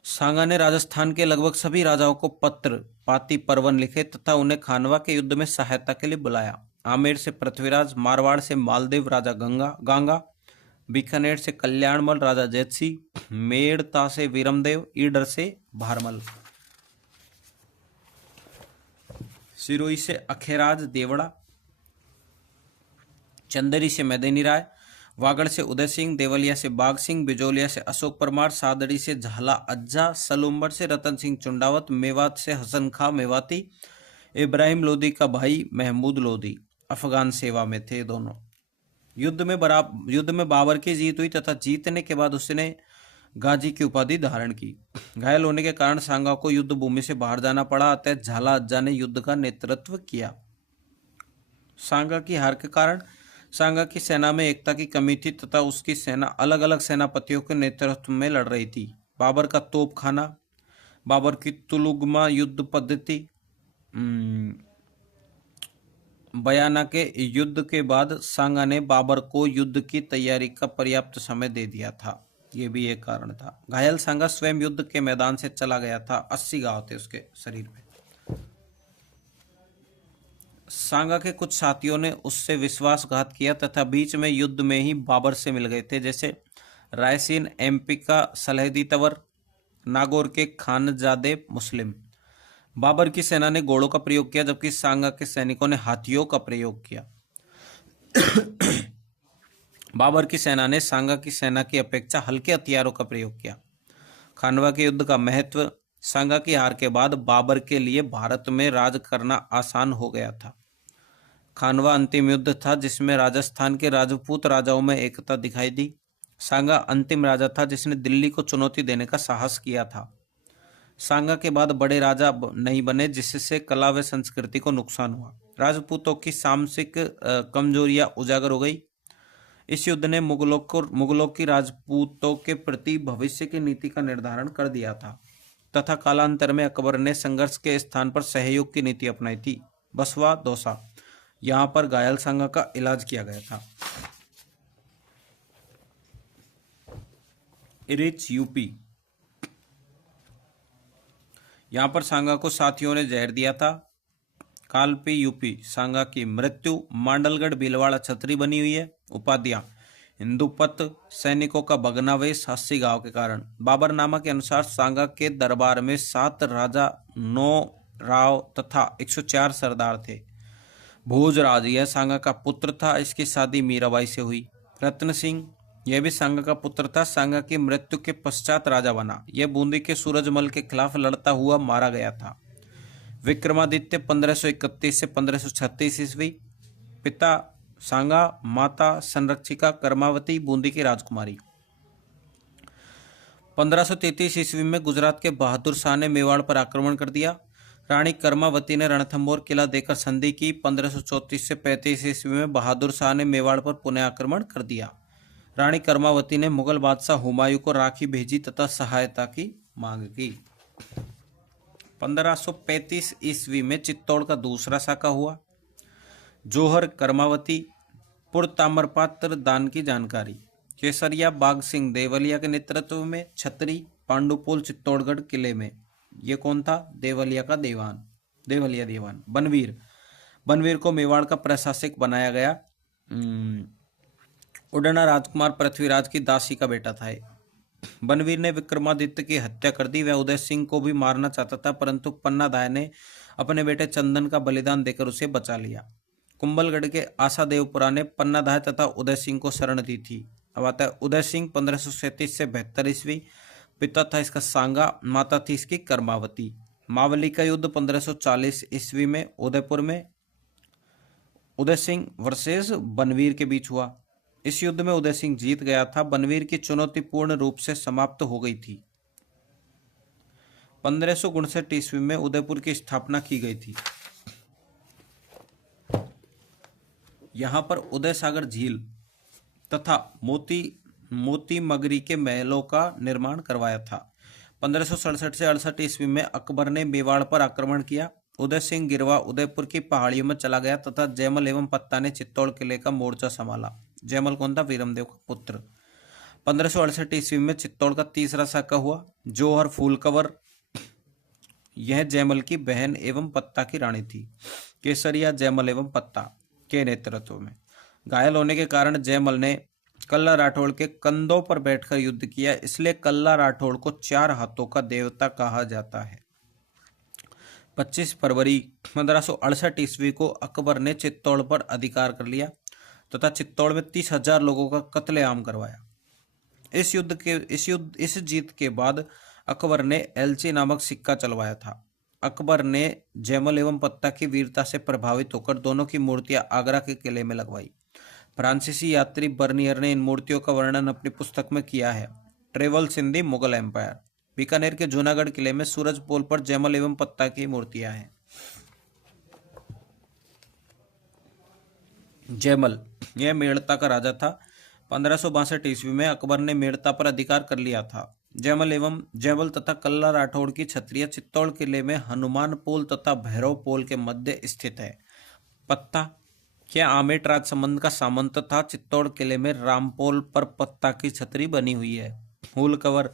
सांगा ने राजस्थान के लगभग सभी राजाओं को पत्र पाती परवन लिखे तथा उन्हें खानवा के युद्ध में सहायता के लिए बुलाया। आमेर से पृथ्वीराज, मारवाड़ से मालदेव राजा गांगा, बीकानेर से कल्याणमल राजा जैतसी, मेड़ता से वीरमदेव, ईडर से भारमल, सिरोही से अखेराज देवड़ा, चंदेरी से मैदानी राय, वागड़ से उदय सिंह, देवलिया से बाग सिंह, बिजोलिया से अशोक परमार, सादड़ी से झाला अज्जा, सलूम्बर से रतन सिंह चुंडावत, मेवात से हसन खां मेवाती, इब्राहिम लोदी का भाई महमूद लोदी अफगान सेवा में थे। दोनों युद्ध में बाबर की जीत हुई तथा जीतने के बाद उसने गाजी की उपाधि धारण की। घायल होने के कारण सांगा को युद्ध भूमि से बाहर जाना पड़ा, अतः झाला अज्जा ने युद्ध का नेतृत्व किया। सांगा की हार के कारण सांगा की सेना में एकता की कमी थी तथा उसकी सेना अलग अलग सेनापतियों के नेतृत्व में लड़ रही थी। बाबर का तोपखाना, बाबर की तुलुगमा युद्ध पद्धति, बयाना के युद्ध के बाद सांगा ने बाबर को युद्ध की तैयारी का पर्याप्त समय दे दिया था। ये भी एक कारण था। घायल सांगा स्वयं युद्ध के मैदान से चला गया था। 80 घाव थे उसके शरीर में। सांगा के कुछ साथियों ने उससे विश्वासघात किया तथा बीच में युद्ध में ही बाबर से मिल गए थे, जैसे रायसीन एमपी का सलहदी तवर, नागौर के खानजादे मुस्लिम। बाबर की सेना ने घोड़ों का प्रयोग किया जबकि सांगा के सैनिकों ने हाथियों का प्रयोग किया। बाबर की सेना ने सांगा की सेना की अपेक्षा हल्के हथियारों का प्रयोग किया। खानवा के युद्ध का महत्व। सांगा की हार के बाद बाबर के लिए भारत में राज करना आसान हो गया था। खानवा अंतिम युद्ध था जिसमें राजस्थान के राजपूत राजाओं में एकता दिखाई दी। सांगा अंतिम राजा था जिसने दिल्ली को चुनौती देने का साहस किया था। सांगा के बाद बड़े राजा नहीं बने जिससे कला व संस्कृति को नुकसान हुआ। राजपूतों की सामसिक कमजोरियां उजागर हो गई। इस युद्ध ने मुगलों की राजपूतों के प्रति भविष्य की नीति का निर्धारण कर दिया था तथा कालांतर में अकबर ने संघर्ष के स्थान पर सहयोग की नीति अपनाई थी। बसवा दौसा, यहाँ पर घायल सांगा का इलाज किया गया था। इरिच यूपी, यहाँ पर सांगा को साथियों ने जहर दिया था। कालपी यूपी, सांगा की मृत्यु। मांडलगढ़ भीलवाड़ा छतरी बनी हुई है। उपाधियां, हिंदुपत, सैनिकों का भगनावेश, 80 घाव के कारण। बाबरनामा के अनुसार सांगा के दरबार में 7 राजा, 9 राव तथा 104 सरदार थे। भोजराज, यह सांगा का पुत्र था। इसकी शादी मीराबाई से हुई। रत्न सिंह, यह भी सांगा का पुत्र था। सांगा की मृत्यु के पश्चात राजा बना। यह बूंदी के सूरजमल के खिलाफ लड़ता हुआ मारा गया था। विक्रमादित्य 1531 से 1536 ईस्वी। पिता सांगा, माता संरक्षिका कर्मावती, बूंदी की राजकुमारी। 1533 ईस्वी में गुजरात के बहादुर शाह ने मेवाड़ पर आक्रमण कर दिया। रानी कर्मावती ने रणथंभौर किला देकर संधि की। 1534 से 35 ईस्वी में बहादुर शाह ने मेवाड़ पर पुनः आक्रमण कर दिया। रानी कर्मावती ने मुगल बादशाह हुमायूं को राखी भेजी तथा सहायता की मांग की। 1535 ईस्वी में चित्तौड़ का दूसरा साका हुआ। जोहर कर्मावती, पुर ताम्रपात्र दान की जानकारी। केसरिया बाग सिंह देवलिया के नेतृत्व में छतरी पांडुपोल चित्तौड़गढ़ किले में। ये कौन था? देवलिया का देवान, देवलिया दीवान। बनवीर को मेवाड़ का प्रशासक बनाया गया। उड़ना राजकुमार पृथ्वीराज की दासी का बेटा था। बनवीर ने विक्रमादित्य की हत्या कर दी। वह उदय सिंह को भी मारना चाहता था परंतु पन्नाधाय ने अपने बेटे चंदन का बलिदान देकर उसे बचा लिया। कुंभलगढ़ के आशादेवपुरा ने पन्नाधाय तथा उदय सिंह को शरण दी थी। अब आता है उदय सिंह 1537 से 72 ईस्वी। पिता था इसका सांगा, माता थी इसकी कर्मावती। मावली का युद्ध 1540 ईस्वी में उदयपुर में। उदय सिंह वर्सेस बनवीर के बीच हुआ। इस युद्ध में उदय सिंह जीत गया था। बनवीर की चुनौती पूर्ण रूप से समाप्त हो गई थी। 1559 ईस्वी में उदयपुर की स्थापना की गई थी। यहां पर उदय सागर झील तथा मोती मगरी के महलों का निर्माण करवाया था। 1567 से 68 ईस्वी में अकबर ने मेवाड़ पर आक्रमण किया। उदय सिंह गिरवा उदयपुर की पहाड़ियों में चला गया तथा जयमल एवं पत्ता ने चित्तौड़ किले का मोर्चा संभाला। जयमल कौन था? वीरमदेव का पुत्र। 1568 ईस्वी में चित्तौड़ का तीसरा साका हुआ। जौहर फूलकवर, यह जयमल की बहन एवं पत्ता की रानी थी। केसरिया जयमल एवं पत्ता के नेतृत्व में। घायल होने के कारण जयमल ने कल्ला राठौड़ के कंधों पर बैठकर युद्ध किया, इसलिए कल्ला राठौड़ को 4 हाथों का देवता कहा जाता है। 25 फरवरी 1568 ईस्वी को अकबर ने चित्तौड़ पर अधिकार कर लिया तथा चित्तौड़ में 30,000 लोगों का कत्लेआम करवाया। इस जीत के बाद अकबर ने एलची नामक सिक्का चलवाया था। अकबर ने जयमल एवं पत्ता की वीरता से प्रभावित होकर दोनों की मूर्तियां आगरा के किले में लगवाई। फ्रांसीसी यात्री बर्नियर ने इन मूर्तियों का वर्णन अपनी पुस्तक में किया है, travels in the Mughal empire. Bikaner के जूनागढ़ किले में सूरज पोल पर जयमल एवं पत्ता की मूर्तियां हैं। जयमल यह मेड़ता का राजा था। 1562 ईस्वी में अकबर ने मेड़ता पर अधिकार कर लिया था। जयमल तथा कल्ला राठौड़ की छत्रियां चित्तौड़ किले में हनुमान पोल तथा भैरव पोल के मध्य स्थित है। पत्ता क्या आमेट राज संबंध का सामंत था। चित्तौड़ किले में रामपोल पर पत्ता की छतरी बनी हुई है। फूल कवर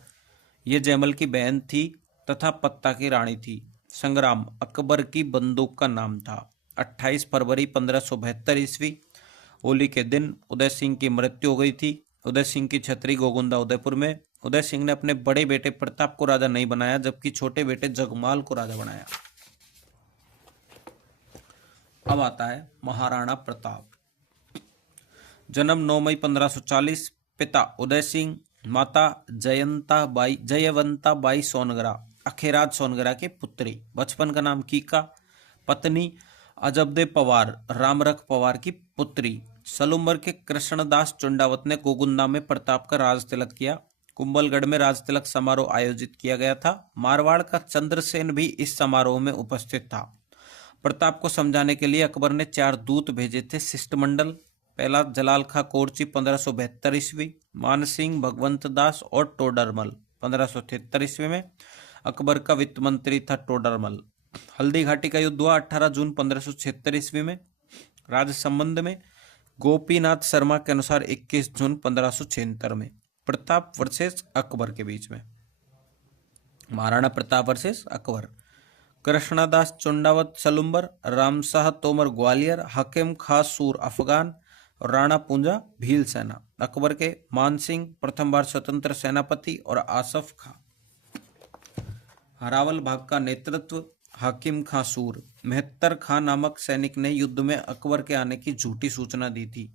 ये जयमल की बहन थी तथा पत्ता की रानी थी। संग्राम अकबर की बंदूक का नाम था। 28 फरवरी 1572 ईस्वी होली के दिन उदय सिंह की मृत्यु हो गई थी। उदय सिंह की छतरी गोगुंदा उदयपुर में। उदय सिंह ने अपने बड़े बेटे प्रताप को राजा नहीं बनाया, जबकि छोटे बेटे जगमाल को राजा बनाया। अब आता है महाराणा प्रताप। जन्म 9 मई 1540। पिता उदय सिंह, माता जयवंता बाई सोनगरा, अखेराज सोनगरा की पुत्री। बचपन का नाम कीका। पत्नी अजबदे पवार, रामरख पवार की पुत्री। सलूम्बर के कृष्णदास चुंडावत ने गोगुंदा में प्रताप का राज तिलक किया। कुंभलगढ़ में राज तिलक समारोह आयोजित किया गया था। मारवाड़ का चंद्रसेन भी इस समारोह में उपस्थित था। प्रताप को समझाने के लिए अकबर ने 4 दूत भेजे थे शिष्टमंडल। पहला जलाल खां कोरची 1572 ईस्वी, मानसिंह, भगवंत दास और टोडरमल 1573 ईस्वी में। अकबर का वित्त मंत्री था टोडरमल। हल्दी घाटी का युद्ध हुआ 18 जून 1576 ईस्वी में। राजसंबंध में गोपीनाथ शर्मा के अनुसार 21 जून 1576 में। प्रताप वर्सेस अकबर के बीच में। महाराणा प्रताप वर्सेस अकबर। कृष्णदास चुंडावत सलूम्बर, रामशाह तोमर ग्वालियर, हकीम खां सूर अफगान और राणा पूंजा भील सेना। अकबर के मानसिंह प्रथम बार स्वतंत्र सेनापति और आसफ खां। हरावल भाग का नेतृत्व हाकिम खां सूर। मेहत्तर खां नामक सैनिक ने युद्ध में अकबर के आने की झूठी सूचना दी थी।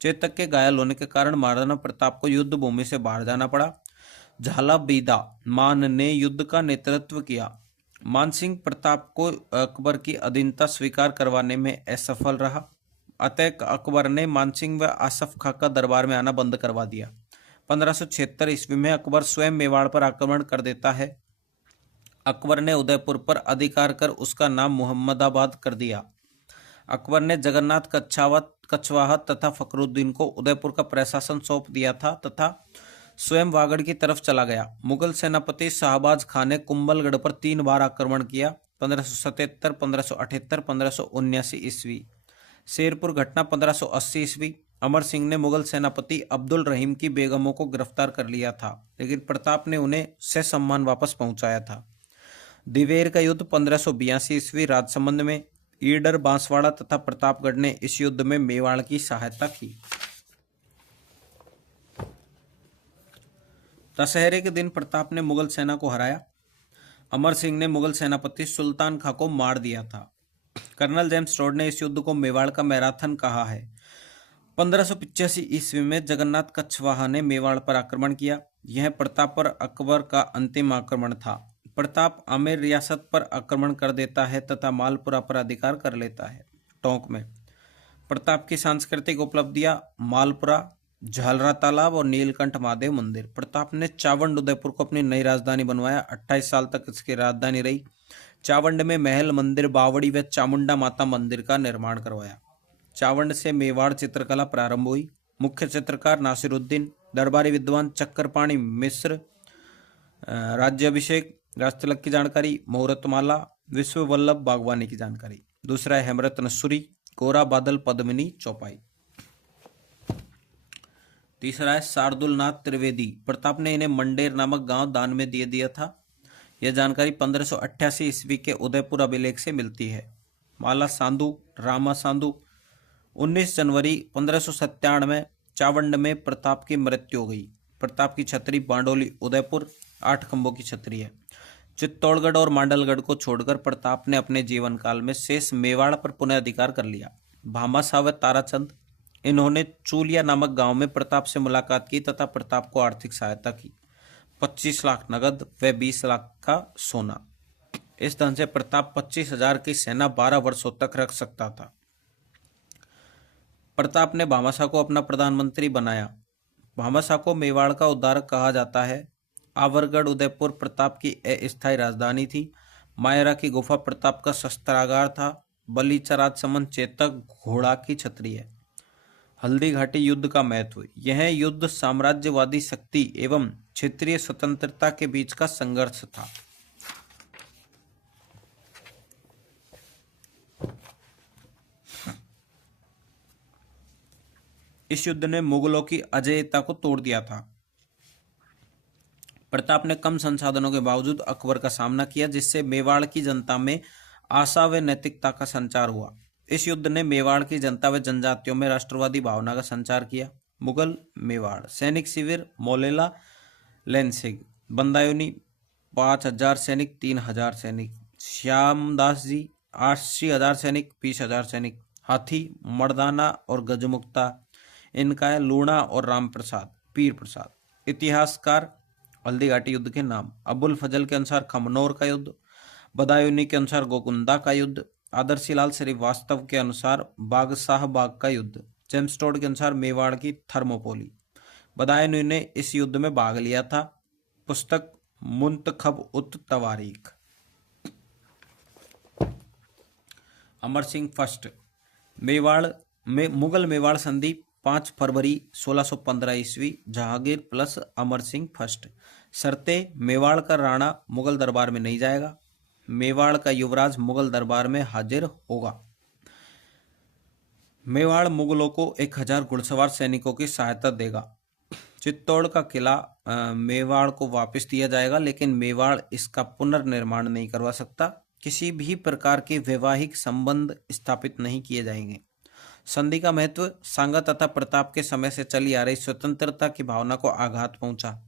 चेतक के घायल होने के कारण महाराणा प्रताप को युद्ध भूमि से बाहर जाना पड़ा। झाला बीदा मान ने युद्ध का नेतृत्व किया। मानसिंह प्रताप को अकबर की अधीनता स्वीकार करवाने में असफल रहा। अतः अकबर ने मानसिंह व आसफ खां का दरबार में आना बंद करवा दिया। 1576 ईस्वी में अकबर स्वयं मेवाड़ पर आक्रमण कर देता है। अकबर ने उदयपुर पर अधिकार कर उसका नाम मुहम्मदाबाद कर दिया। अकबर ने जगन्नाथ कछवाहा तथा फखरुद्दीन को उदयपुर का प्रशासन सौंप दिया था तथा स्वयं वागड़ की तरफ चला गया। मुगल सेनापति शाहबाज खान ने कुंभलगढ़ पर 3 बार आक्रमण किया। 1577, 1578, 1579 ईस्वी। शेरपुर घटना 1580 ईस्वी। अमर सिंह ने मुगल सेनापति अब्दुल रहीम की बेगमों को गिरफ्तार कर लिया था, लेकिन प्रताप ने उन्हें ससम्मान वापस पहुंचाया था। दिवेर का युद्ध 1582 ईस्वी। राजसमंद में ईडर, बांसवाड़ा तथा प्रतापगढ़ ने इस युद्ध में मेवाड़ की सहायता की। दशहरे के दिन प्रताप ने मुगल सेना को हराया। अमर सिंह ने मुगल सेनापति सुल्तान खां को मार दिया था। कर्नल जेम्स टॉड ने इस युद्ध को मेवाड़ का मैराथन कहा है। 1585 ईस्वी में जगन्नाथ कछवाहा ने मेवाड़ पर आक्रमण किया। यह प्रताप पर अकबर का अंतिम आक्रमण था। प्रताप आमेर रियासत पर आक्रमण कर देता है तथा मालपुरा पर अधिकार कर लेता है। टोंक में प्रताप की सांस्कृतिक उपलब्धियां मालपुरा, झालरा तालाब और नीलकंठ महादेव मंदिर। प्रताप ने चावंड उदयपुर को अपनी नई राजधानी बनवाया। 28 साल तक इसकी राजधानी रही। चावंड में महल, मंदिर, बावड़ी व चामुंडा माता मंदिर का निर्माण करवाया। चावंड से मेवाड़ चित्रकला प्रारंभ हुई। मुख्य चित्रकार नासिरुद्दीन, दरबारी विद्वान चक्रपाणि मिश्र। राज्याभिषेक, राजतिलक की जानकारी, मुहूर्तमाला, विश्व वल्लभ बागवानी की जानकारी। दूसरा है हेमरत्न सूरी, कोरा बादल पद्मिनी चौपाई। तीसरा है शार्दुल नाथ त्रिवेदी, प्रताप ने इन्हें मंडेर नामक गांव दान में दे दिया था। यह जानकारी 1588 ईस्वी के उदयपुर अभिलेख से मिलती है। माला सांधु, रामा सांधु। 19 जनवरी 1597 में चावंड में प्रताप की मृत्यु हो गई। प्रताप की छतरी बांडोली उदयपुर 8 खंभों की छतरी है। चित्तौड़गढ़ और मांडलगढ़ को छोड़कर प्रताप ने अपने जीवन काल में शेष मेवाड़ पर पुनः अधिकार कर लिया। भामाशाह व ताराचंद, इन्होंने चूलिया नामक गांव में प्रताप से मुलाकात की तथा प्रताप को आर्थिक सहायता की। 25 लाख नगद व 20 लाख का सोना। इस धन से प्रताप 25,000 की सेना 12 वर्षों तक रख सकता था। प्रताप ने भामाशाह को अपना प्रधानमंत्री बनाया। भामाशाह को मेवाड़ का उद्धारक कहा जाता है। आवरगढ़ उदयपुर प्रताप की अस्थायी राजधानी थी। मायरा की गुफा प्रताप का शस्त्रागार था। बलीचा राजसमंद चेतक घोड़ा की छतरी है। हल्दी घाटी युद्ध का महत्व, यह युद्ध साम्राज्यवादी शक्ति एवं क्षेत्रीय स्वतंत्रता के बीच का संघर्ष था। इस युद्ध ने मुगलों की अजेयता को तोड़ दिया था। प्रताप ने कम संसाधनों के बावजूद अकबर का सामना किया, जिससे मेवाड़ की जनता में आशा व नैतिकता का संचार हुआ। इस युद्ध ने मेवाड़ की जनता व जनजातियों में राष्ट्रवादी भावना का संचार किया। मुगल मेवाड़ सैनिक शिविर मोलेला लेंसिंग बंदायूनी 5,000 सैनिक 3,000 सैनिक। श्यामदास जी 80,000 सैनिक 20,000 सैनिक। हाथी मर्दाना और गजमुक्ता, इनका है लूणा और राम प्रसाद पीर प्रसाद। इतिहासकार हल्दी घाटी युद्ध के नाम, अबुल फजल के अनुसार खमनौर का युद्ध, बदायूनी के अनुसार गोकुंदा का युद्ध, आदर्शीलाल श्रीवास्तव के अनुसार बागशाह बाग का युद्ध, जेम्स टोड के अनुसार मेवाड़ की थर्मोपोली। बदायूनी ने इस युद्ध में भाग लिया था। पुस्तक मुंतखब उत तवारीख। अमर सिंह फर्स्ट, मेवाड़ में मुगल मेवाड़ संधि 5 फरवरी 1615 ईस्वी, जहांगीर प्लस अमर सिंह फर्स्ट। शर्तें, मेवाड़ का राणा मुगल दरबार में नहीं जाएगा। मेवाड़ का युवराज मुगल दरबार में हाजिर होगा। मेवाड़ मुगलों को 1000 घुड़सवार सैनिकों की सहायता देगा। चित्तौड़ का किला मेवाड़ को वापस दिया जाएगा, लेकिन मेवाड़ इसका पुनर्निर्माण नहीं करवा सकता। किसी भी प्रकार के वैवाहिक संबंध स्थापित नहीं किए जाएंगे। संधि का महत्व, सांगा तथा प्रताप के समय से चली आ रही स्वतंत्रता की भावना को आघात पहुंचा।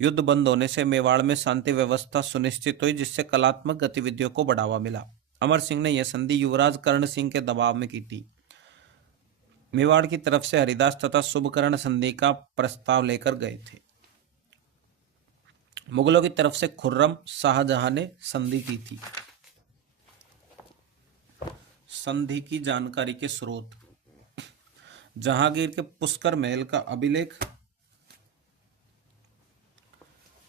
युद्ध बंद होने से मेवाड़ में शांति व्यवस्था सुनिश्चित हुई, जिससे कलात्मक गतिविधियों को बढ़ावा मिला। अमर सिंह ने यह संधि युवराज कर्ण सिंह के दबाव में की थी। मेवाड़ की तरफ से हरिदास तथा शुभकर्ण संधि का प्रस्ताव लेकर गए थे। मुगलों की तरफ से खुर्रम शाहजहां ने संधि की थी। संधि की जानकारी के स्रोत, जहांगीर के पुष्कर महल का अभिलेख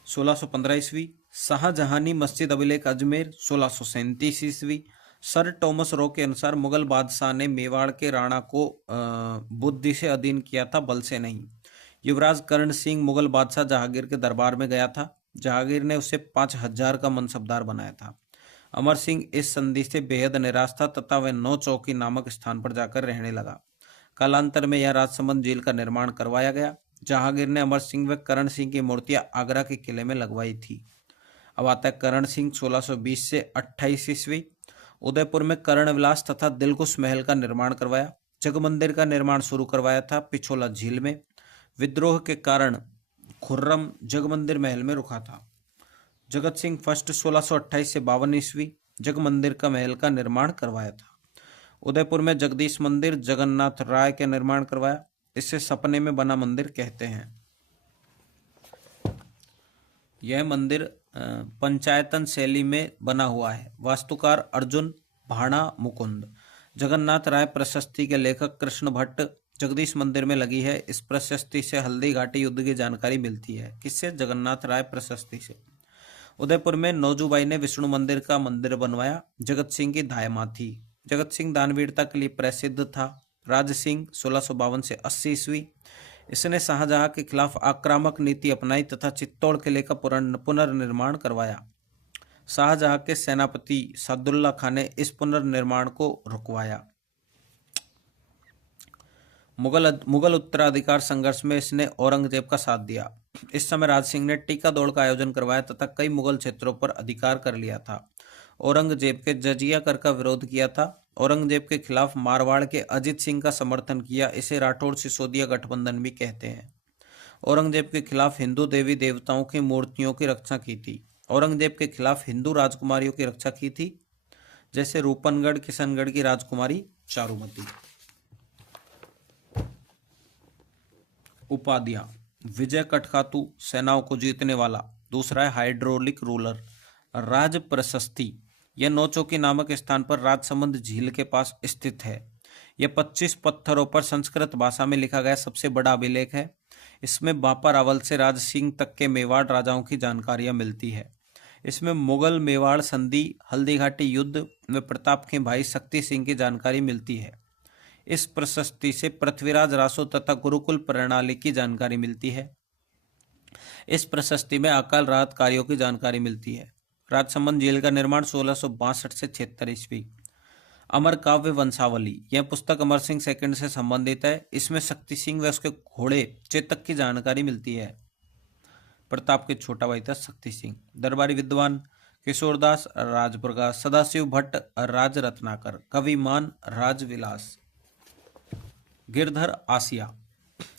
1615 ईस्वी, शाहजहानी मस्जिद अभिलेख अजमेर 1637 ईस्वी। सर टॉमस रो के अनुसार मुगल बादशाह ने मेवाड़ के राणा को बुद्धि से अधीन किया था, बल से नहीं। युवराज कर्ण सिंह मुगल बादशाह जहांगीर के दरबार में गया था। जहांगीर ने उसे 5000 का मनसबदार बनाया था। अमर सिंह इस संधि से बेहद निराश था तथा वह 9 चौकी नामक स्थान पर जाकर रहने लगा। कालांतर में यह राजसमंद झील का निर्माण करवाया गया। जहांगीर ने अमर सिंह व करण सिंह की मूर्तियां आगरा के किले में लगवाई थी। अब आता है करण सिंह 1620 से 28 ईस्वी। उदयपुर में कर्ण विलास तथा दिलकुश महल का निर्माण करवाया। जगमंदिर का निर्माण शुरू करवाया था पिछोला झील में। विद्रोह के कारण खुर्रम जगमंदिर महल में रुका था। जगत सिंह फर्स्ट 1628 से 52 ईस्वी जगमंदिर का महल का निर्माण करवाया था। उदयपुर में जगदीश मंदिर जगन्नाथ राय के निर्माण करवाया। इसे सपने में बना मंदिर कहते हैं। यह मंदिर पंचायतन शैली में बना हुआ है। वास्तुकार अर्जुन भाणा मुकुंद। जगन्नाथ राय प्रशस्ति के लेखक कृष्ण भट्ट जगदीश मंदिर में लगी है। इस प्रशस्ति से हल्दी घाटी युद्ध की जानकारी मिलती है। किससे? जगन्नाथ राय प्रशस्ति से। उदयपुर में नौजूबाई ने विष्णु मंदिर का मंदिर बनवाया। जगत सिंह की दायमा थी। जगत सिंह दानवीरता के लिए प्रसिद्ध था। राज सिंह 1652 से 80 ईस्वी। इसने शाहजहां के खिलाफ आक्रामक नीति अपनाई तथा चित्तौड़ किले का पुनर्निर्माण करवाया। शाहजहां के सेनापति सादुल्ला खान ने इस पुनर्निर्माण को रुकवाया। मुगल उत्तराधिकार संघर्ष में इसने औरंगजेब का साथ दिया। इस समय राज सिंह ने टीका दौड़ का आयोजन करवाया तथा कई मुगल क्षेत्रों पर अधिकार कर लिया था। औरंगजेब के जजिया कर का विरोध किया था। औरंगजेब के खिलाफ मारवाड़ के अजित सिंह का समर्थन किया। इसे राठौड़ सिसोदिया गठबंधन भी कहते हैं। औरंगजेब के खिलाफ हिंदू देवी देवताओं की मूर्तियों की रक्षा की थी। औरंगजेब के खिलाफ हिंदू राजकुमारियों की रक्षा की थी, जैसे रूपनगढ़ किशनगढ़ की राजकुमारी चारुमती। उपाधियां: विजय कटकातु, सेनाओं को जीतने वाला। दूसरा है हाइड्रोलिक रूलर। राज प्रशस्ति, यह नौचौकी नामक स्थान पर राजसमंद झील के पास स्थित है। यह 25 पत्थरों पर संस्कृत भाषा में लिखा गया सबसे बड़ा अभिलेख है। इसमें बापा रावल से राज सिंह तक के मेवाड़ राजाओं की जानकारियां मिलती है। इसमें मुगल मेवाड़ संधि, हल्दी घाटी युद्ध में प्रताप के भाई शक्ति सिंह की जानकारी मिलती है। इस प्रशस्ति से पृथ्वीराज रासो तथा गुरुकुल प्रणाली की जानकारी मिलती है। इस प्रशस्ति में अकाल राहत कार्यों की जानकारी मिलती है। राजसमंद झील का निर्माण 1662 से 76 ईस्वी। अमर काव्य वंशावली, यह पुस्तक अमर सिंह सेकंड से संबंधित है। इसमें शक्ति सिंह व उसके घोड़े चेतक की जानकारी मिलती है। प्रताप के छोटा भाई था शक्ति सिंह। दरबारी विद्वान किशोरदास राजप्रकाश, सदाशिव भट्ट राज रत्नाकर, कविमान राजविलास। गिरधर आसिया,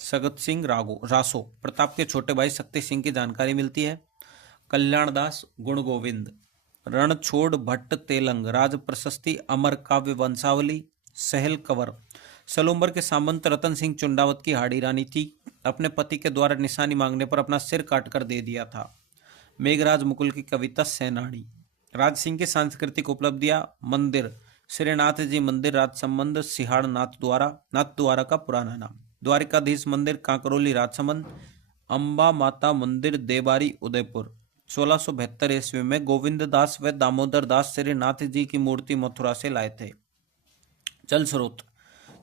सगत सिंह रासो, प्रताप के छोटे भाई शक्ति सिंह की जानकारी मिलती है। कल्याणदास गुण गोविंद, रणछोड़ भट्ट तेलंग, राज प्रशस्ति, अमर काव्य वंशावली। सहल कंवर, सलूम्बर के सामंत रतन सिंह चुंडावत की हाड़ी रानी थी। अपने पति के द्वारा निशानी मांगने पर अपना सिर काटकर दे दिया था। मेघराज मुकुल की कविता सैनानी। राज सिंह की सांस्कृतिक उपलब्धियां: मंदिर श्रीनाथ जी मंदिर राजसमंद सिहाड़ नाथ द्वारा का पुराना नाम। द्वारिकाधीश मंदिर कांकरोली राजसमंद। अम्बा माता मंदिर देबारी उदयपुर। 1672 ईस्वी में गोविंद दास व दामोदर दास श्रीनाथ जी की मूर्ति मथुरा से लाए थे। जल स्रोत: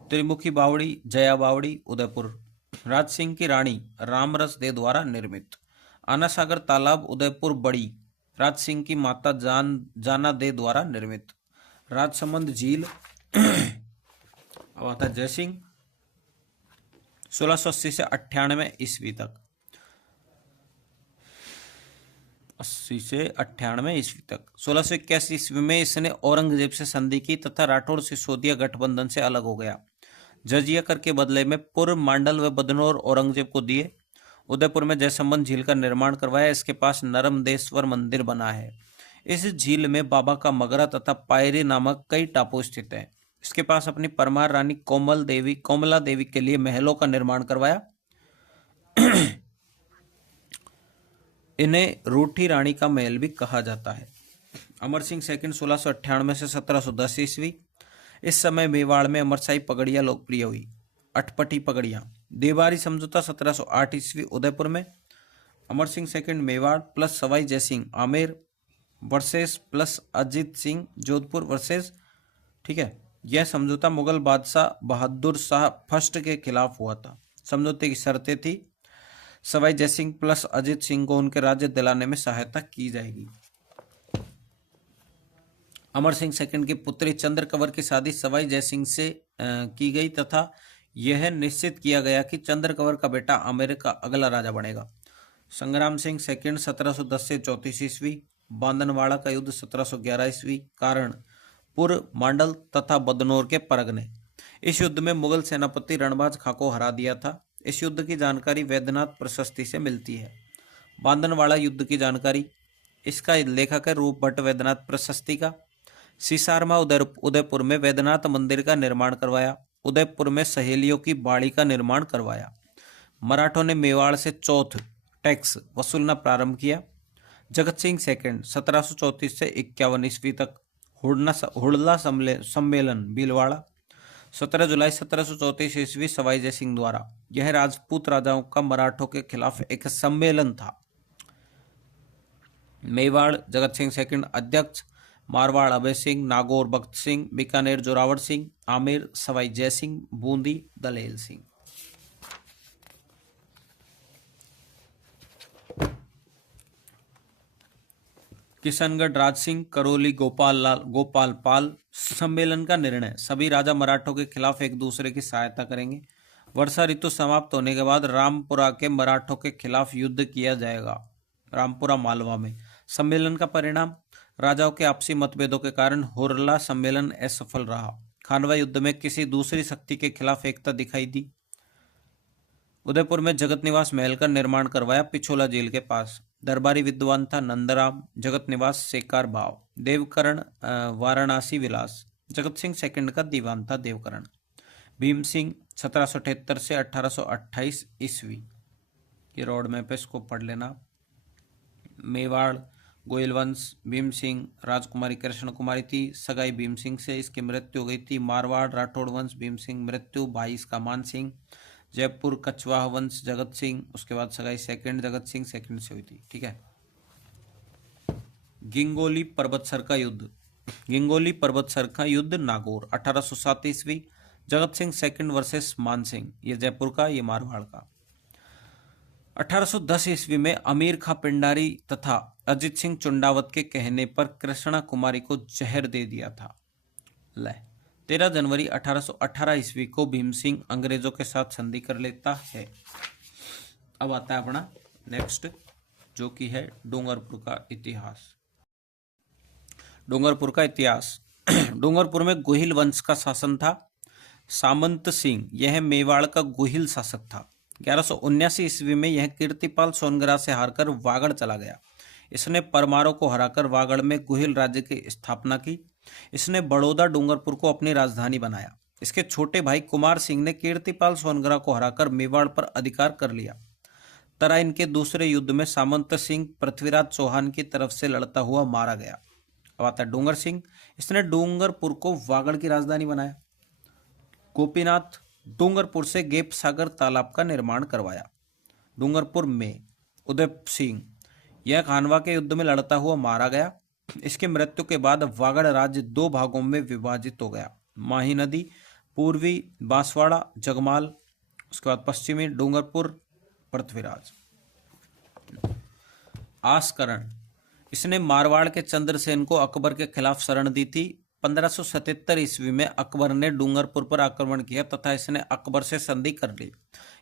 त्रिमुखी बावड़ी, जया बावड़ी उदयपुर। राज सिंह की रानी रामरस दे द्वारा निर्मित। आना सागर तालाब उदयपुर बड़ी, राज सिंह की माता जाना दे द्वारा निर्मित। राजसमंद झील अब आता है जयसिंह, 1680 से 98 ईस्वी तक। 80 से 98 ईस्वी तक। 1681 ईस्वी में इसने औरंगजेब से संधि की तथा राठौड़ सिसोदिया गठबंधन से अलग हो गया। जजिया कर के बदले में पुर, मांडल व बदनौर औरंगजेब को दिए। उदयपुर में जयसंबंध झील का निर्माण करवाया। इसके पास नर्मदेश्वर मंदिर बना है। इस झील में बाबा का मगरा तथा पायरी नामक कई टापू स्थित हैं। इसके पास अपनी परमार रानी कोमला देवी के लिए महलों का निर्माण करवाया। इन्हें रूठी रानी का महल भी कहा जाता है। अमर सिंह सेकंड 1698 से 1710 ईस्वी। इस समय मेवाड़ में अमरशाही पगड़ियां लोकप्रिय हुई। अटपटी पगड़ियां। देवारी समझौता 1708 ईस्वी उदयपुर में। Amar Singh second Mewar plus Sawai Jaisingh Amer versus plus Ajit Singh Jodhpur versus, ठीक है। यह समझौता मुगल बादशाह बहादुर शाह फर्स्ट के खिलाफ हुआ था। समझौते की शर्तें थी: सवाई जयसिंह प्लस अजीत सिंह को उनके राज्य दिलाने में सहायता की जाएगी। अमर सिंह सेकंड की पुत्री चंद्र कंवर की शादी सवाई जयसिंह से की गई तथा यह निश्चित किया गया कि चंद्र कंवर का बेटा आमेर का अगला राजा बनेगा। संग्राम सिंह सेकंड 1710 से 34 ईस्वी। बांदनवाड़ा का युद्ध 1711 ईस्वी। कारण पुर, मांडल तथा बदनौर के परगने। इस युद्ध में मुगल सेनापति रणबाज खां को हरा दिया था। इस युद्ध की जानकारी वैद्यनाथ प्रशस्ति से मिलती है। बांदनवाड़ा युद्ध की जानकारी, इसका लेखक है रूप भट्ट वैद्यनाथ प्रशस्ति का। सीसारमा उदयपुर में वैद्यनाथ मंदिर का निर्माण करवाया। उदयपुर में सहेलियों की बाड़ी का निर्माण करवाया। मराठों ने मेवाड़ से चौथ टैक्स वसूलना प्रारंभ किया। जगत सिंह सेकंड 1734 से 51 ईस्वी तक हुड़ला सम्मेलन भीलवाड़ा। 17 जुलाई 1734 ईस्वी सवाई जय सिंह द्वारा। यह राजपूत राजाओं का मराठों के खिलाफ एक सम्मेलन था। मेवाड़ जगत सिंह सेकंड अध्यक्ष, मारवाड़ अभय सिंह, नागौर भक्त सिंह, बीकानेर जोरावर सिंह, आमेर सवाई जय सिंह, बूंदी दलेल सिंह। किशनगढ़ राज सिंह, करौली गोपाल पाल। सम्मेलन का निर्णय, सभी राजा मराठों के खिलाफ एक दूसरे की सहायता करेंगे। वर्षा ऋतु समाप्त होने के बाद रामपुरा के मराठों के खिलाफ युद्ध किया जाएगा, रामपुरा मालवा में। सम्मेलन का परिणाम, राजाओं के आपसी मतभेदों के कारण हुरला सम्मेलन असफल रहा। खानवा युद्ध में किसी दूसरी शक्ति के खिलाफ एकता दिखाई दी। उदयपुर में जगत निवास महल का निर्माण करवाया, पिछोला जेल के पास। दरबारी विद्वान था नंदराम, जगत निवास सेकार भाव। देवकरण वाराणसी विलास, जगत सिंह सेकंड का दीवान था देवकरण। भीम सिंह 1778 से 1828 ईस्वी। ये रोड मैप है, इसको पढ़ लेना। मेवाड़ गोयल वंश, भीम सिंह राजकुमारी कृष्ण कुमारी थी, सगाई भीम सिंह से, इसकी मृत्यु हो गई थी। मारवाड़ राठौड़ वंश, भीम सिंह मृत्यु, भाई इसका मान सिंह। जयपुर कछवाहा वंश, जगत सिंह, उसके बाद सगाई सेकंड जगत सिंह सेकंड से हुई थी। ठीक है। गिंगोली पर्वतसर का युद्ध, गिंगोली पर्वतसर का युद्ध नागौर 1807 ईस्वी। जगत सिंह सेकंड वर्सेस मान सिंह, ये जयपुर का, ये मारवाड़ का। 1810 ईस्वी में अमीर खां पिंडारी तथा अजित सिंह चुंडावत के कहने पर कृष्णा कुमारी को जहर दे दिया था। 13 जनवरी 1818 ईस्वी को भीम सिंह अंग्रेजों के साथ संधि कर लेता है। अब आता है अपना नेक्स्ट, जो कि है डूंगरपुर का इतिहास। डूंगरपुर का इतिहास। डूंगरपुर में गोहिल वंश का शासन था। सामंत सिंह यह मेवाड़ का गोहिल शासक था। 1179 ईस्वी में यह कीर्तिपाल सोनगरा से हारकर वागड़ चला गया। इसने परमारों को हराकर वागड़ में गोहिल राज्य की स्थापना की। इसने बड़ौदा डूंगरपुर को अपनी राजधानी बनाया। इसके छोटे भाई कुमार सिंह ने कीर्तिपाल सोनगरा को हराकर मेवाड़ पर अधिकार कर लिया। तराइन के दूसरे युद्ध में सामंत सिंह पृथ्वीराज चौहान की तरफ से लड़ता हुआ मारा गया। अब आता है डूंगर सिंह। इसने डूंगरपुर को वागड़ की राजधानी बनाया। गोपीनाथ डूंगरपुर से गेप सागर तालाब का निर्माण करवाया। डूंगरपुर में उदय सिंह, यह खानवा के युद्ध में लड़ता हुआ मारा गया। इसकी मृत्यु के बाद वागड़ राज्य दो भागों में विभाजित हो गया। माही नदी, पूर्वी बांसवाड़ा जगमाल, उसके बाद पश्चिमी डूंगरपुर पृथ्वीराज। आस्करण, इसने मारवाड़ के चंद्रसेन को अकबर के खिलाफ शरण दी थी। 1577 ईस्वी में अकबर ने डूंगरपुर पर आक्रमण किया तथा इसने अकबर से संधि कर ली।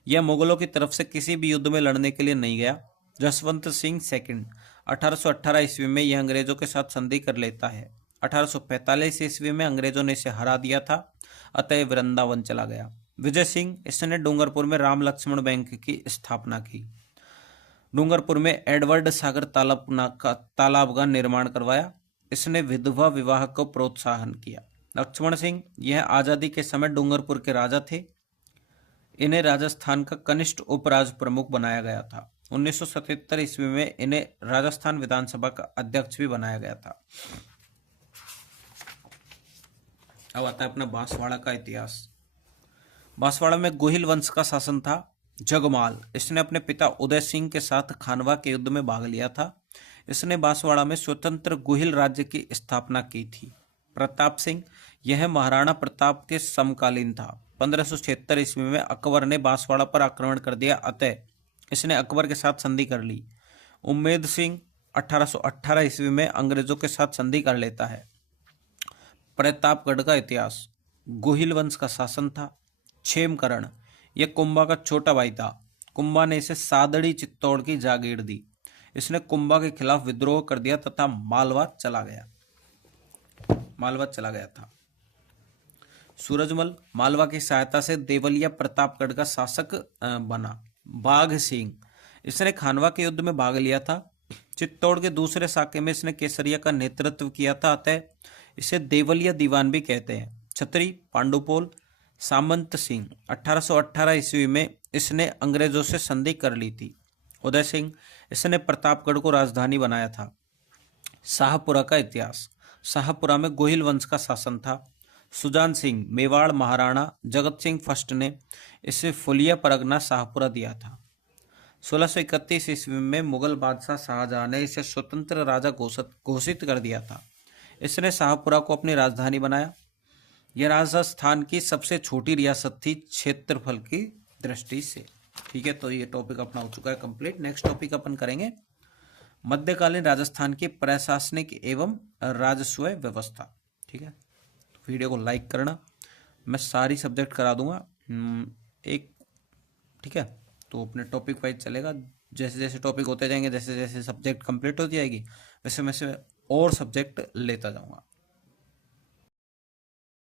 यह मुगलों की तरफ से किसी भी युद्ध में लड़ने के लिए नहीं गया। जसवंत सिंह सेकंड 1818 ईस्वी में यह अंग्रेजों के साथ संधि कर लेता है। 1845 ईस्वी में अंग्रेजों ने इसे हरा दिया था, अतः वृंदावन चला गया। विजय सिंह, इसने डूंगरपुर में राम लक्ष्मण बैंक की स्थापना की। डूंगरपुर में एडवर्ड सागर तालाब का निर्माण करवाया। इसने विधवा विवाह को प्रोत्साहन किया। लक्ष्मण सिंह, यह आजादी के समय डूंगरपुर के राजा थे। इन्हें राजस्थान का कनिष्ठ उपराज प्रमुख बनाया गया था। 1977 ईस्वी में इन्हें राजस्थान विधानसभा का अध्यक्ष भी बनाया गया था। अब आता है अपना बांसवाड़ा का इतिहास। बांसवाड़ा में गोहिल वंश का शासन था। जगमाल, इसने अपने पिता उदय सिंह के साथ खानवा के युद्ध में भाग लिया था। इसने बांसवाड़ा में स्वतंत्र गोहिल राज्य की स्थापना की थी। प्रताप सिंह, यह महाराणा प्रताप के समकालीन था। 1576 ईस्वी में अकबर ने बांसवाड़ा पर आक्रमण कर दिया, अतः इसने अकबर के साथ संधि कर ली। उम्मेद सिंह 1818 ईस्वी में अंग्रेजों के साथ संधि कर लेता है। प्रतापगढ़ का इतिहास। गोहिल वंश का शासन था। क्षेमकरण, यह कुंभा का छोटा भाई था। कुंभा ने इसे सादड़ी चित्तौड़ की जागीर दी। इसने कुंभा के खिलाफ विद्रोह कर दिया तथा मालवा चला गया था। सूरजमल, मालवा की सहायता से देवलिया प्रतापगढ़ का शासक बना। बाघ सिंह, इसने खानवा के युद्ध में भाग लिया था। चित्तौड़ के दूसरे साके में इसने केसरिया का नेतृत्व किया था, अतः इसे देवलिया दीवान भी कहते हैं। छतरी पांडुपोल। सामंत सिंह 1818 ईस्वी में इसने अंग्रेजों से संधि कर ली थी। उदय सिंह, इसने प्रतापगढ़ को राजधानी बनाया था। शाहपुरा का इतिहास। शाहपुरा में गोहिल वंश का शासन था। सुजान सिंह मेवाड़ महाराणा जगत सिंह फर्स्ट ने इसे फुलिया परगना शाहपुरा दिया था। 1631 ईस्वी में मुगल बादशाह शाहजहां ने इसे स्वतंत्र राजा घोषित कर दिया था। इसने शाहपुरा को अपनी राजधानी बनाया। यह राजस्थान की सबसे छोटी रियासत थी क्षेत्रफल की दृष्टि से। ठीक है, तो ये टॉपिक अपना हो चुका है कंप्लीट। नेक्स्ट टॉपिक अपन करेंगे मध्यकालीन राजस्थान की प्रशासनिक एवं राजस्व व्यवस्था। ठीक है, तो वीडियो को लाइक करना, मैं सारी सब्जेक्ट करा दूंगा एक। ठीक है, तो अपने टॉपिक वाइज चलेगा, जैसे जैसे टॉपिक होते जाएंगे, जैसे जैसे सब्जेक्ट कंप्लीट हो जाएगी वैसे वैसे और सब्जेक्ट लेता जाऊंगा।